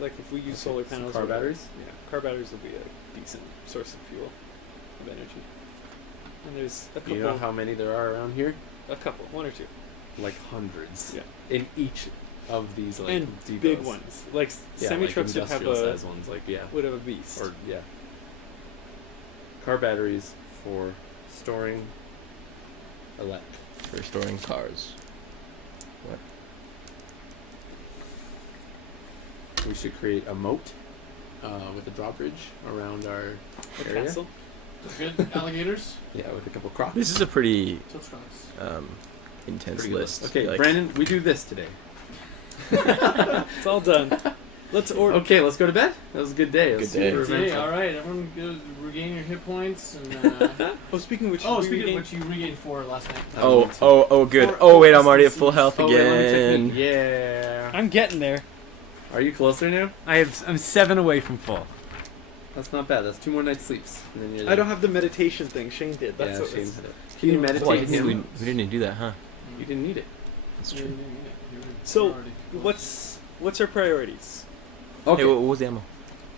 Like if we use Okay, solar so panels. car or whatever. batteries? Yeah, car batteries will be a decent source of fuel, of energy. And there's a couple. You know how many there are around here? A couple, one or two. Like hundreds. Yeah. In each of these like And depots. big ones, like Yeah, semi like trucks would have industrial a size ones. Like yeah. would have a beast. Or yeah. Car batteries for storing For storing cars. What? We should create a moat with a drawbridge around our a area. castle. Good. Alligators. Yeah, with a couple crocs. This is a pretty Tough crocs. intense Pretty good list. Okay, Like, Brandon, we do this today. It's all done. Let's order. Okay, let's go to bed. That was a good day. It was Good day. super Today, eventful. all right. Everyone go regain your hit points. And Oh, speaking of which, oh, we speaking of regained- which, you regained 4 last night. Oh, good. Or- Oh, wait, or I'm already at some full health Oh, wait, let me check again. me. Yeah. I'm getting there. Are you closer now? I'm 7 away from full. That's not bad. That's 2 more nights sleeps. And then you're I don't have the meditation thing. Shane did. That's yeah, what Shane it's- had it. Can you meditate Oh, I didn't- him? we didn't even do that, huh? You didn't need it. That's Yeah, true. yeah, yeah. You're So, already close. what's our priorities? Okay. Hey, what was the ammo?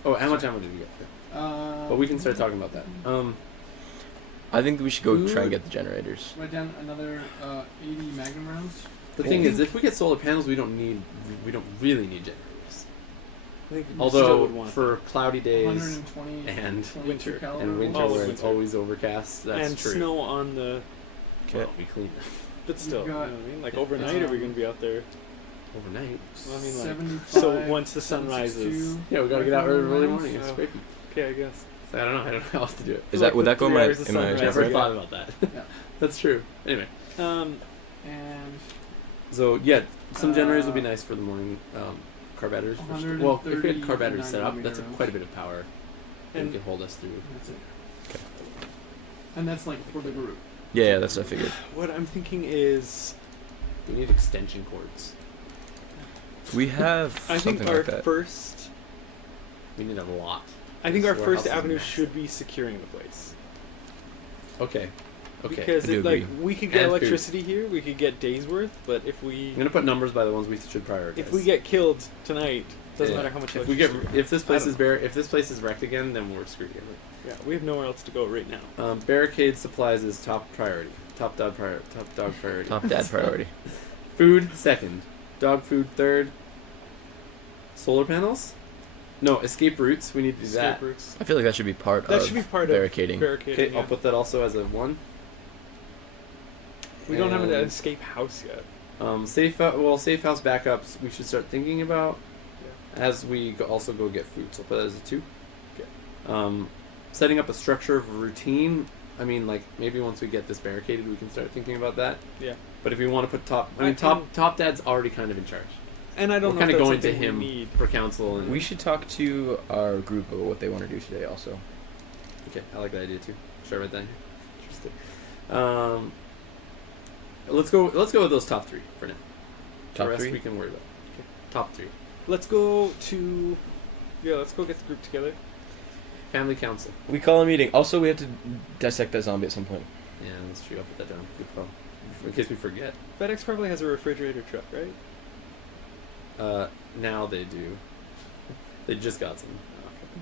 Oh, how much ammo did you get? But we can start talking about that. I think we should go try Food. and get the generators. Write down another 80 Magnum rounds. The thing is, if we get solar panels, we don't really need generators. I think we still Although would want for cloudy days 120 and 22 winter. caliber and winter bullets. Oh, where it's winter. always overcast, that's and true. snow on the. Well, we clean But still, You've you know got- what I mean? Like Yeah. overnight, are we going to be out there? overnight. Well, I mean, like, 75, so once the sun 762 rises. Yeah, we gotta get out early rounds. morning. It's Oh. great. Okay, I guess. I don't know how else to do it. Is Like that would the that go in 3 my hours of in my sunrise. Never generators? thought about that. Yeah. That's true. Anyway, Um, And so yeah, some generators would be nice for the morning car batteries. Well, if we had car 130 batteries set up, 9mm that's rounds. quite a bit of power that And- can hold us through. that's it. And that's like for the group. Yeah, that's what I figured. what I'm thinking is, We need extension cords. We have I something think our like that. first, We need a lot. I think our This first warehouse is avenue massive. should be securing the place. Okay. Okay. Because I do like agree. we could get And food. electricity here, we could get days worth, but if we I'm gonna put numbers by the ones we should prioritize. if we get killed tonight, doesn't Yeah. matter how much if we get electricity. if this place I is if this place is wrecked again, then we're screwed again. Yeah, we have nowhere else to go right now. Barricade supplies is top priority. Top dog priority. Top dad priority. Food second. Dog food third. Solar panels? No, escape routes. We need to do that. Escape routes. I feel like that should be part That of should be part barricading. of barricading. Okay, yeah. I'll put that also as a 1. We don't have an And, escape house yet. safe house backups we should start thinking about as we also go get food. So I'll put that as a 2. Okay. Setting up a structure of routine. I mean, like maybe once we get this barricaded, we can start thinking about that. Yeah. But if we want to put top, I I mean, can- top dad's already kind of in charge. And I don't We're know kind if of that's going to something him we need. for counsel and. We should talk to our group about what they want to do today also. Okay, I like that idea too. Should I write that in? Interesting. Let's go with those top 3 for now. Top the rest 3? we can worry about. Okay. Top 3. Let's go to. Yeah, let's go get the group together. Family council. We call a meeting. Also, we have to dissect that zombie at some point. Yeah, that's true. I'll put that down. Good call. In case we forget. FedEx probably has a refrigerator truck, right? Now they do. They just got some.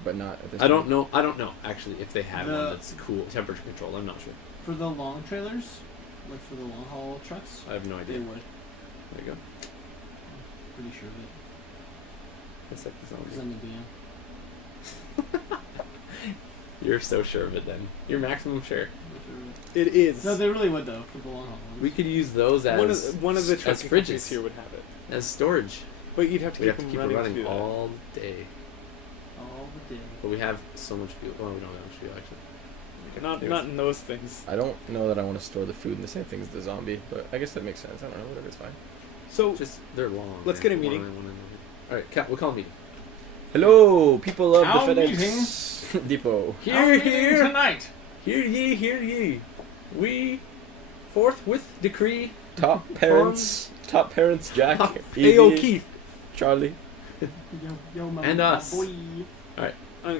But not at this I don't point. know. I don't know actually if they have one The- that's cool temperature control. I'm not sure. For the long trailers, like for the long haul trucks, I have no they idea. would. There you go. Pretty sure of it. That's like the Because zombie. I'm the DM. You're so sure of it then. You're maximum sure. It is. No, they really would though for the long haul. We could use those as one of the as trucking companies fridges here would have it, as storage. but you'd have to We keep have to them keep it running, running to do that. all day. All the day. But we have so much fuel. Well, we don't have much fuel actually. Not in those things. I don't know that I want to store the food in the same thing as the zombie, but I guess that makes sense. I don't know, whatever, it's fine. So Just they're long. Let's man. get a meeting. All right, we'll call a meeting. Hello, people of Our the FedEx depot. Here, here, tonight. hear ye. We forthwith decree. Top parents, Jack, Top- Evie, Ayo Keith. Charlie. Yo, my And us. boy.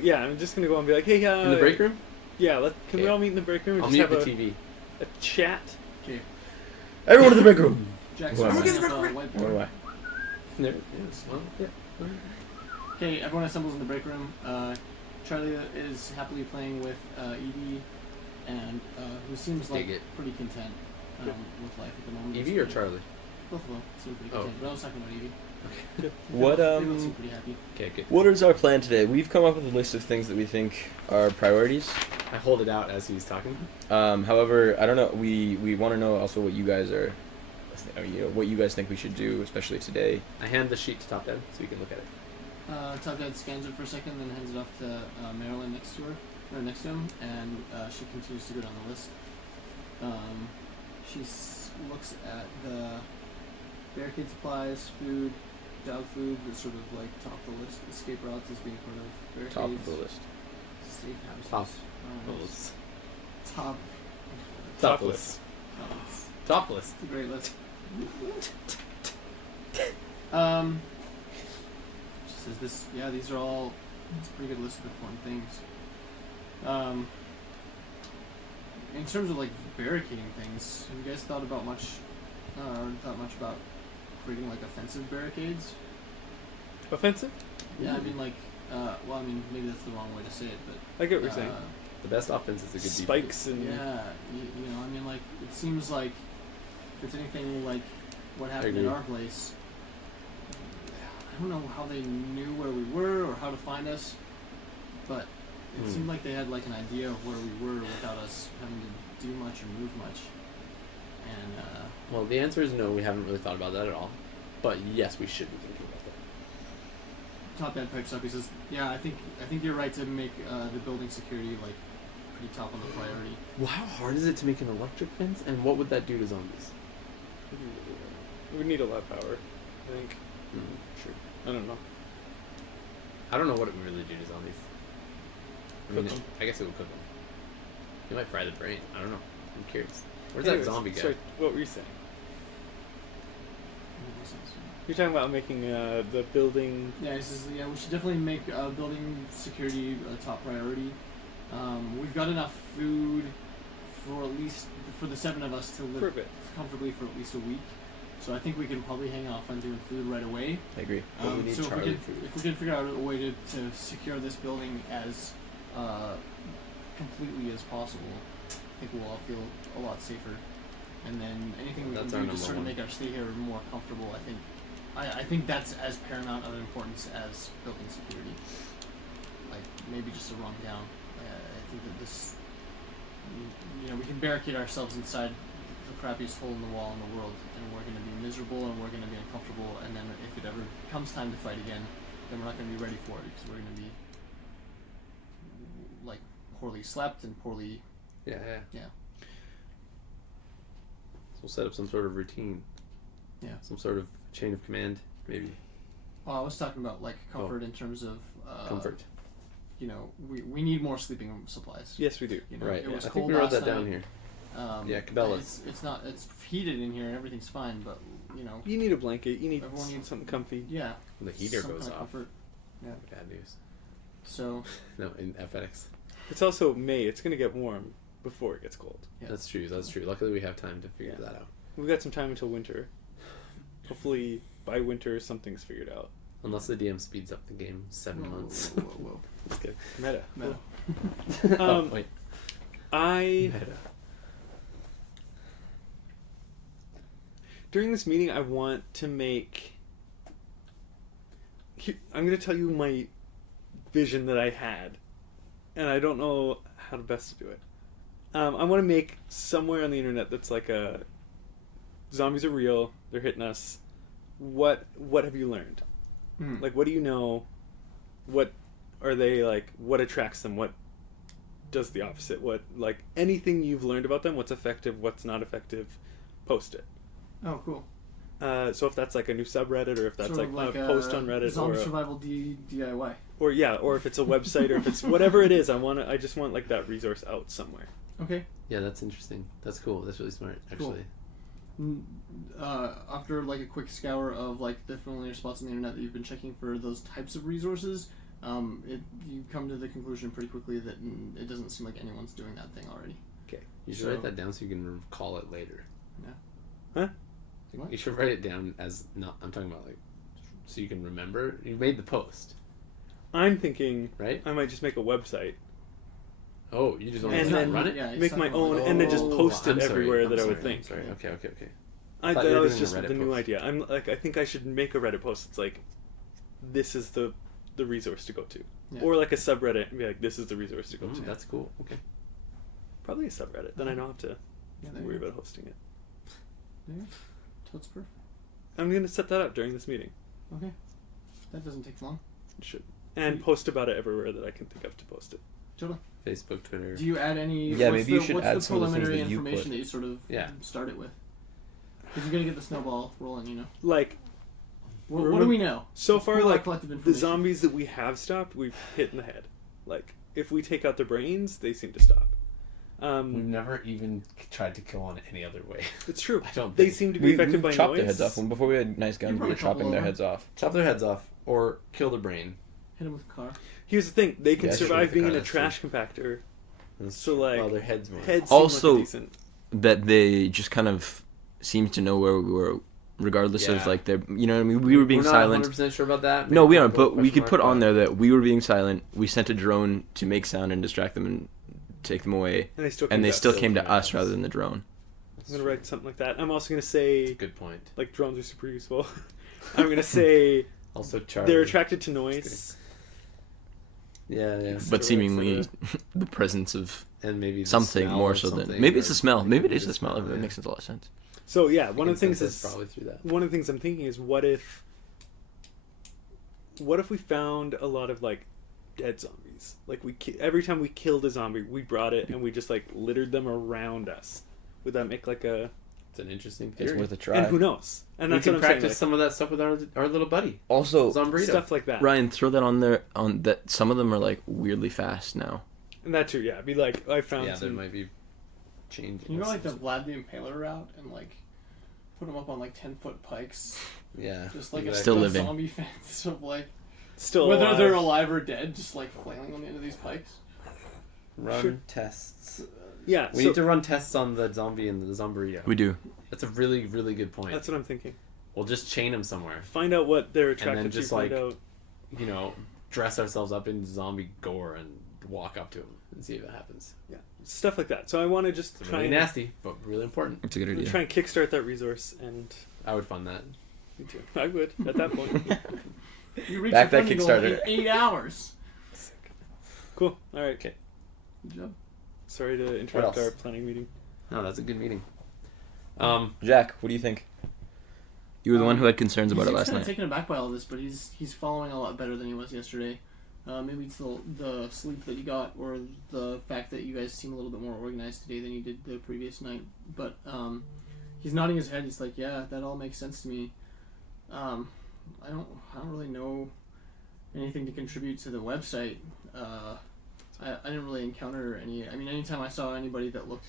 Yeah, I'm just gonna go and be like, hey, In the break room, Yeah, can we Okay. all meet in the break room? And I'll just mute have the TV. a chat. Okay. Everyone in the break room. Jack's Who am I? setting up a What do whiteboard. I? There. Yes. Well, yeah. Okay, everyone assembles in the break room. Charlie is happily playing with Evie, and who seems like Dig it. pretty content with life at the moment. Evie or Charlie? Both of them seem pretty Oh. content. But I was talking about Evie. What They both seem pretty happy. Okay, good. What is our plan today? We've come up with a list of things that we think are priorities. I hold it out as he's talking. However, I don't know. We want to know also what you guys are, what you guys think we should do, especially today. I hand the sheet to Top Dad so you can look at it. Top Dad scans it for a second, then hands it off to Marilyn next to her, or next to him, and she continues to go down the list. She looks at the barricade supplies, food, dog food, that's sort of like top of the list. Escape routes as being part of barricades. Top of the list. Safe houses. Top. Alright. Top. Topless. Topless. Topless. It's a great list. She says this. Yeah, these are all. It's a pretty good list of important things. In terms of like barricading things, have you guys thought about much? Thought much about creating like offensive barricades? Offensive? Yeah, I mean like. Well, I mean maybe that's the wrong way to say it, but. I get what you're saying. The best offense is a good Spikes and Yeah, you know, I mean, like, it seems like if it's anything like what happened agree. in our place, I don't know how they knew where we were or how to find us, but it seemed like they had like an idea of where we were without us having to do much or move much. And Well, the answer is no. We haven't really thought about that at all. But yes, we should be thinking about that. Top Dad pipes up. He says, "Yeah, I think you're right to make the building security like pretty top on the priority." Well, how hard is it to make an electric fence, and what would that do to zombies? we need a lot of power. I think. Sure. I don't know. I don't know what it would really do to zombies. I mean, Cook 'em. I guess it would cook them. You might fry the brain. I don't know. I'm curious. Where's Anyways, that zombie guy? Sorry, what were you saying? You're talking about making the building. Yeah, he says, yeah, we should definitely make building security a top priority. We've got enough food for at least for the 7 of us to live For a bit. comfortably for at least a week. So I think we can probably hang off on doing food right away. I agree. But we need So Charlie if food. we could figure out a way to secure this building as completely as possible, I think we'll all feel a lot safer. And then anything we That's can our do to number sort of one. make our stay here more comfortable, I think that's as paramount of importance as building security. Like maybe just to run down. I think that this, you know, we can barricade ourselves inside the crappiest hole in the wall in the world, and we're going to be miserable and we're going to be uncomfortable. And then if it ever comes time to fight again, then we're not going to be ready for it because we're going to be like poorly slept and poorly. Yeah. Yeah. So we'll set up some sort of routine. Yeah. Some sort of chain of command, maybe. Well, I was talking about like comfort in terms of Comfort. You know, we need more sleeping supplies. Yes, we do. You know, Right. It Yeah. was I cold think we wrote last that down night. here. Yeah, Cabela's. It's heated in here and everything's fine, but you know, You need a blanket. You need Everyone needs- something comfy. yeah, When the heater some goes kind of off. comfort. Yeah. Bad news. So No, in FedEx. It's also May. It's gonna get warm before it gets cold. yeah. That's true. That's true. Luckily, we have time to figure Yeah. that out. We've got some time until winter. Hopefully, by winter, something's figured out. Unless the DM speeds up the game 7 months. Whoa. Just kidding. Meta. Meta. Oh, wait. I Meta. during this meeting, I want to make. I'm going to tell you my vision that I had and I don't know how to best to do it. I want to make somewhere on the internet that's like a zombies are real. They're hitting us. What have you learned? Like, what do you know? What are they like? What attracts them? What does the opposite? What, like, anything you've learned about them? What's effective? What's not effective? Post it. Oh, cool. So if that's like a new subreddit, or if that's Sort like of a post on Reddit, zombie or survival DIY. or if it's a website, or if it's whatever it is, I just want like that resource out somewhere. Okay. Yeah, that's interesting. That's cool. That's really smart, actually. Cool. After like a quick scour of like the familiar spots on the internet that you've been checking for those types of resources, you come to the conclusion pretty quickly that it doesn't seem like anyone's doing that thing already. Okay. You should write that down so you can recall it later. Yeah. Huh? What? You should write it down as not. I'm talking about like, so you can remember. You made the post, I'm thinking right? I might just make a website, Oh, you just want and to then run it? Yeah, make my own, and then just post it everywhere that I would think. Sorry. Okay. That Thought you were was doing a just Reddit the new post. idea. I'm like, I think I should make a Reddit post. It's like, this is the resource to go to, Yeah. or like a subreddit and be like, this is the resource to go to. That's cool. Okay. Probably a subreddit. Then I don't have to Yeah, there worry you go. about hosting it. There you go. That's perfect. I'm gonna set that up during this meeting. Okay. That doesn't take long. It should, and post about it everywhere that I can think of to post it. Totally. Facebook, Twitter. Do you add any? Yeah, what's maybe you should what's add the some of the things preliminary that you information put. that you sort of Yeah. start it with? Because you're gonna get the snowball rolling, you know. Like, What do we know? so Let's far, pull our like collective the information. zombies that we have stopped, we've hit in the head. Like, if we take out their brains, they seem to stop. We've never even tried to kill on any other way. It's true. I don't They think. seem to be We affected by chopped noise. their heads off. When before we had nice guns, we probably were chopping their couple heads off. Chop their heads off or kill the brain. Hit him with a car. Here's the thing: they can Yeah, sure, survive the being in car, a that's trash compactor. That's So, true. like, well, their heads more. Heads seem Also- like a decent. That they just kind of seemed to know where we were, regardless of Yeah. like their. You know what I mean? We were being We're not silent. 100% sure about that. No, Maybe we we'll aren't. put a But we question could put mark, on but- there that we were being silent. We sent a drone to make sound and distract them and take them away, And they still and they to still us. came to came us to rather us. than the drone. I'm gonna write something like that. I'm also gonna say Good point. like drones are super useful. I'm gonna say Also, Charlie. they're attracted to noise. Yeah. But Steroids, seemingly, the presence of And maybe the something smell more of so than something, maybe it's or the smell. Maybe it is the just smell. It yeah. makes a lot of sense. So yeah, I one of the can things sense is that's probably through that. one of the things I'm thinking is what if we found a lot of like dead zombies? Like every time we killed a zombie, we brought it and we just like littered them around us. Would that make like a? It's an interesting It's theory. worth a try. And who knows? And We that's can what I'm saying. practice some of that stuff with our little buddy, Also, Zombrito. Stuff like that. Ryan, throw that on there. On that, some of them are like weirdly fast now. And that too. Yeah. Be like, I found Yeah, there some. might be changes. Can you go like the Vlad the Impaler route and like put them up on like 10-foot pikes, Yeah. just like exactly. Still a living. zombie fence of like Still whether alive. they're alive or dead, just like flailing on the end of these pikes. Run Sure. tests. Yeah. We so need to run tests on the zombie and the Zombrito. We do. That's a really, really good point. that's what I'm thinking. We'll just chain them somewhere. Find out what they're attracted just, to. Find like, out. You know, dress ourselves up in zombie gore and walk up to him and see if it happens. Yeah. Stuff like that. So I want to just It's try really and nasty, but really important. It's a good idea. try and kickstart that resource, and I would fund that. me too. I would at that point. You reach Back your that funding goal in Kickstarter. 8 hours. Cool. All right. Okay. Good job. Sorry to interrupt else? our planning meeting. No, that's a good meeting. Jack, what do you think? You were the one who had concerns about it He's last kind night. of taken aback by all this, but he's following a lot better than he was yesterday. Maybe it's the sleep that you got, or the fact that you guys seem a little bit more organized today than you did the previous night. But he's nodding his head. He's like, "Yeah, that all makes sense to me." I don't really know anything to contribute to the website. I didn't really encounter any. I mean, anytime I saw anybody that looked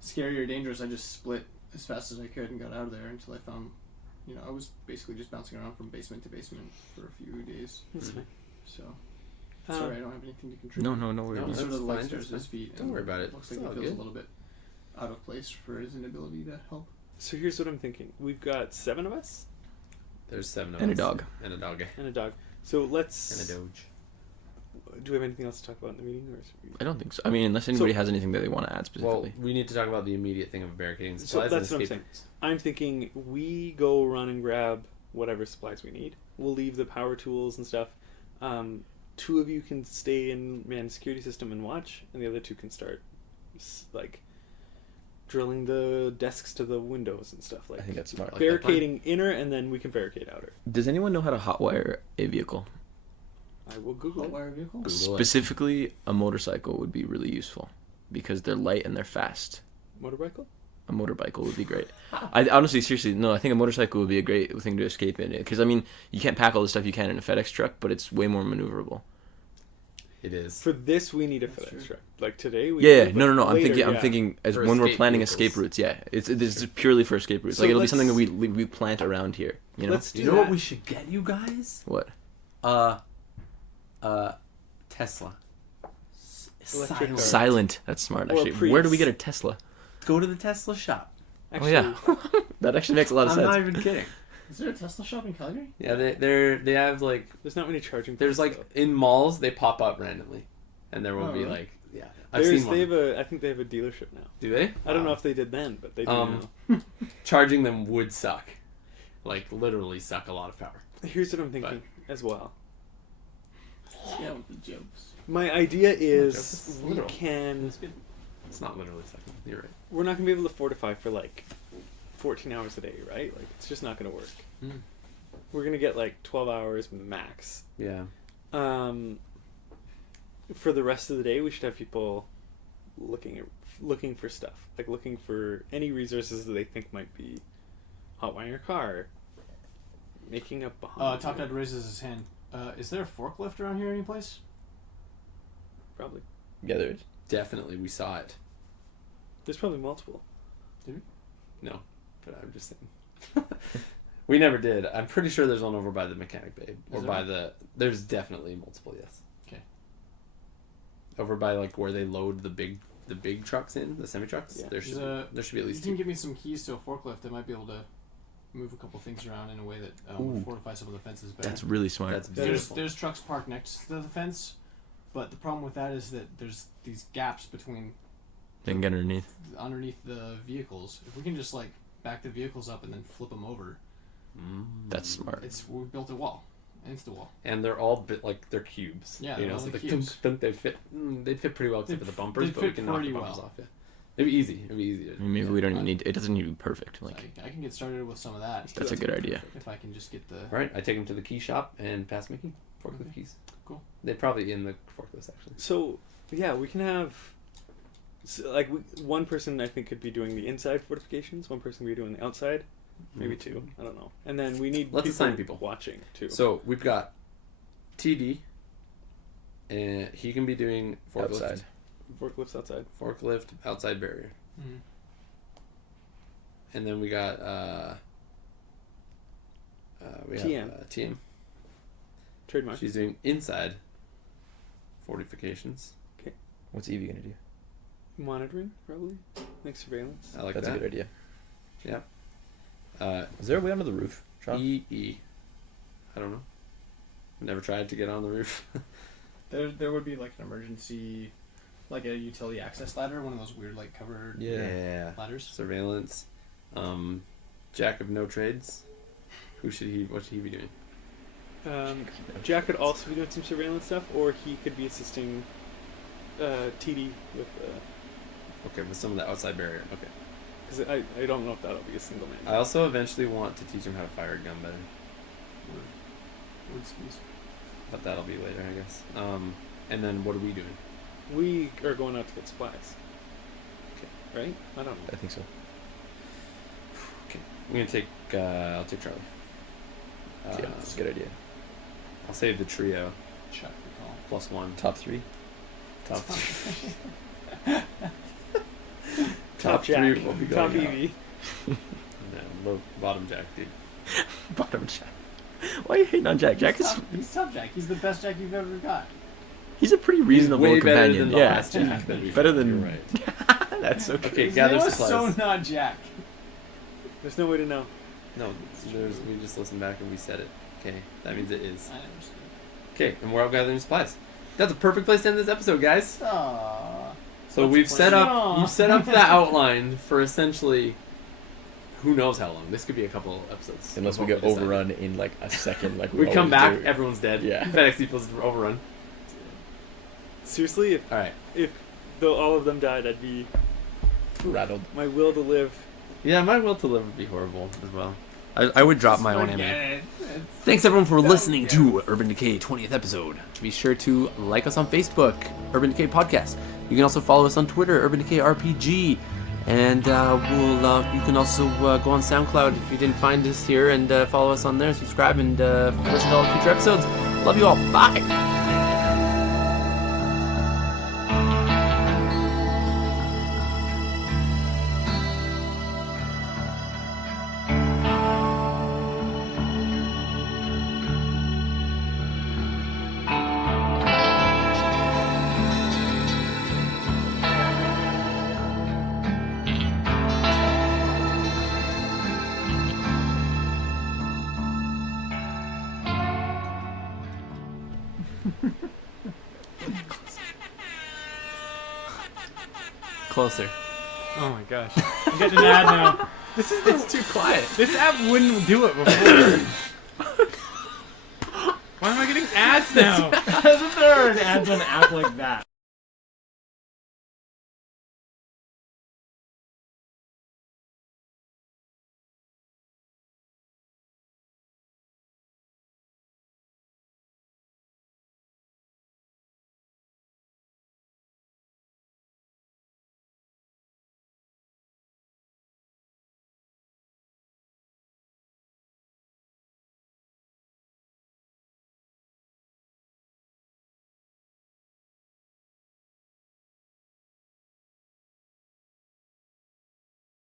scary or dangerous, I just split as fast as I could and got out of there until I found. You know, I was basically just bouncing around from basement to basement for a few days. That's fine. So, sorry, I don't have anything to contribute. No, No, worries. He that's sort of like fine, stares that's at his feet. Don't and worry about it. Looks It's like all he feels good. a little bit out of place for his inability to help. So here's what I'm thinking. We've got 7 of us There's 7 of And a us. dog. And a dog. and a dog. So let's. And a doge. Do we have anything else to talk about in the meeting, or is I don't think so. I mean, unless anybody So- has anything that they want to add Well, specifically. we need to talk about the immediate thing of barricading So supplies that's and what I'm escape saying. routes. I'm thinking we go run and grab whatever supplies we need. We'll leave the power tools and stuff. 2 of you can stay and man security system and watch, and the other 2 can start like drilling the desks to the windows and stuff. Like I think that's smart. Like that barricading inner, and then we can barricade outer. Does anyone know how to hotwire a vehicle? I will Google it. Hotwire vehicle? Google it. Specifically, a motorcycle would be really useful because they're light and they're fast. Motorbike? A motorbike would be great. I honestly, seriously, no, I think a motorcycle would be a great thing to escape in. Because, I mean, you can't pack all the stuff you can in a FedEx truck, but it's way more maneuverable. It is. For this, we need a That's FedEx true. truck. Like today, we Yeah, do, but no. I'm later, thinking as For when we're escape planning vehicles. escape routes. Yeah, this is purely for escape routes. So Like it'll be something that let's- we plant around here. You know Let's do You know that. what we should get you guys? what? Tesla. Electric Silent. car. Silent. That's smart. Or Actually, where do we Prius. get a Tesla? Go to the Tesla shop. Actually, Oh yeah, that actually makes a lot of I'm sense. not even kidding. Is there a Tesla shop in Calgary? Yeah, they have like there's not many charging. there's points, like in malls they pop up randomly, and there will Oh, be really? like yeah. though. I've There's, seen one. they have a. I think they have a dealership now. Do they? I don't know Wow. if they did then, but they do Um, now. Charging them would suck, like literally suck a lot of power. Here's what I'm thinking as well. Yeah, with the jokes. My idea is It's we literal. can. It's good. It's not literally sucking. You're right. We're not gonna be able to fortify for like 14 hours a day, right? Like it's just not gonna work. Mm. We're gonna get like 12 hours max. Yeah. For the rest of the day, we should have people looking for stuff, like looking for any resources that they think might be hot wiring your car, making a bomb. Top Dad raises his hand. Is there a forklift around here anyplace? Probably. Yeah, there is. Definitely, we saw it. There's probably multiple. No, but I'm just saying. We never did. I'm pretty sure there's one over by the mechanic bay, or Is by there? There's definitely multiple. Yes. Okay. Over by like where they load the big trucks in, the semi trucks. Yeah. There should be at You least can two. give me some keys to a forklift that might be able to move a couple things around in a way that Ooh. would fortify some of the fences better. That's really smart. That's There's- beautiful. There's trucks parked next to the fence, but the problem with that is that there's these gaps between They can get underneath. underneath the vehicles. If we can just like back the vehicles up and then flip them over, That's smart. we built a wall, insta wall. And they're all like they're cubes. Yeah, you they're know, all so like they cubes. they'd fit. They'd fit pretty well except for the bumpers, they'd but we fit can knock the pretty bumpers well. off. Yeah, it'd be easy. It'd be easy. I mean, maybe we don't even need. It doesn't need to be perfect. So Like I can get started with some of that that's a good idea. if I can just get the. All right, I take them to the key shop and pass Mickey forklift Okay. keys. Cool. They're probably in the forklifts actually. So yeah, we can have. Like one person I think could be doing the inside fortifications. One person could be doing the outside. Maybe 2. I don't know. And then we need Let's assign people. watching too. So we've got TD, and he can be doing forklift, Outside. Forklifts outside. forklift outside barrier, Mhm. and then we got TM. TM. Trademark. She's doing inside fortifications. What's Evie gonna do? Monitoring, probably. Like surveillance. I like That's that. a good idea. Uh, Is there a way onto the roof? Sean? EE. I don't know. Never tried to get on the roof. There would be like an emergency, like a utility access ladder, one of those weird like covered Yeah. ladders. Surveillance. Jack of no trades. What should he be doing? Jack could also be doing some surveillance stuff, or he could be assisting TD with. Okay, with some of the outside barrier. Okay. Because I don't know if that'll be a single man. I also eventually want to teach him how to fire a gun better, Word skis. but that'll be later, I guess. And then what are we doing? We are going out to get supplies. Okay. Right? I don't know. I think so. Okay, I'm gonna take. I'll take Charlie. Yeah, that's a good idea. I'll save the trio Chuck, we call. +1. Top 3. Top. Top three Jack. will be Top going out. Evie. No, low, bottom Jack, dude. Bottom Jack. Why are you hating on Jack? Jack is He's top Jack. He's the best Jack you've ever got. he's a pretty reasonable Way better companion. than the Yeah. last Jack that we Better found. than- You're right. That's so Okay, His gather name was supplies. so not Jack. There's no way to know. No, we just listen back and we said it. Okay, that means it is. I understand. Okay, and we're out gathering supplies. That's a perfect place to end this episode, guys. Aww. So That's we've a set plan. up, you've set up the outline for essentially, who knows how long. This could be a couple episodes. Unless we before get decide. overrun in like a second. Like We come always back, do. everyone's dead. Yeah. FedEx Depot's overrun. seriously, All right. if though all of them died, I'd be Rattled. my will to live. Yeah, my will to live would be horrible as well. I would drop my own anime. Thanks everyone for listening to Urban Decay 20th episode. Be sure to like us on Facebook, Urban Decay Podcast. You can also follow us on Twitter, Urban Decay RPG. And you can also go on SoundCloud if you didn't find us here and follow us on there, subscribe, and listen to all future episodes. Love you all. Bye. Closer. Oh my gosh. I'm getting an ad now. It's too quiet. This app wouldn't do it before. Why am I getting ads now? As if there are an ads on an app like that.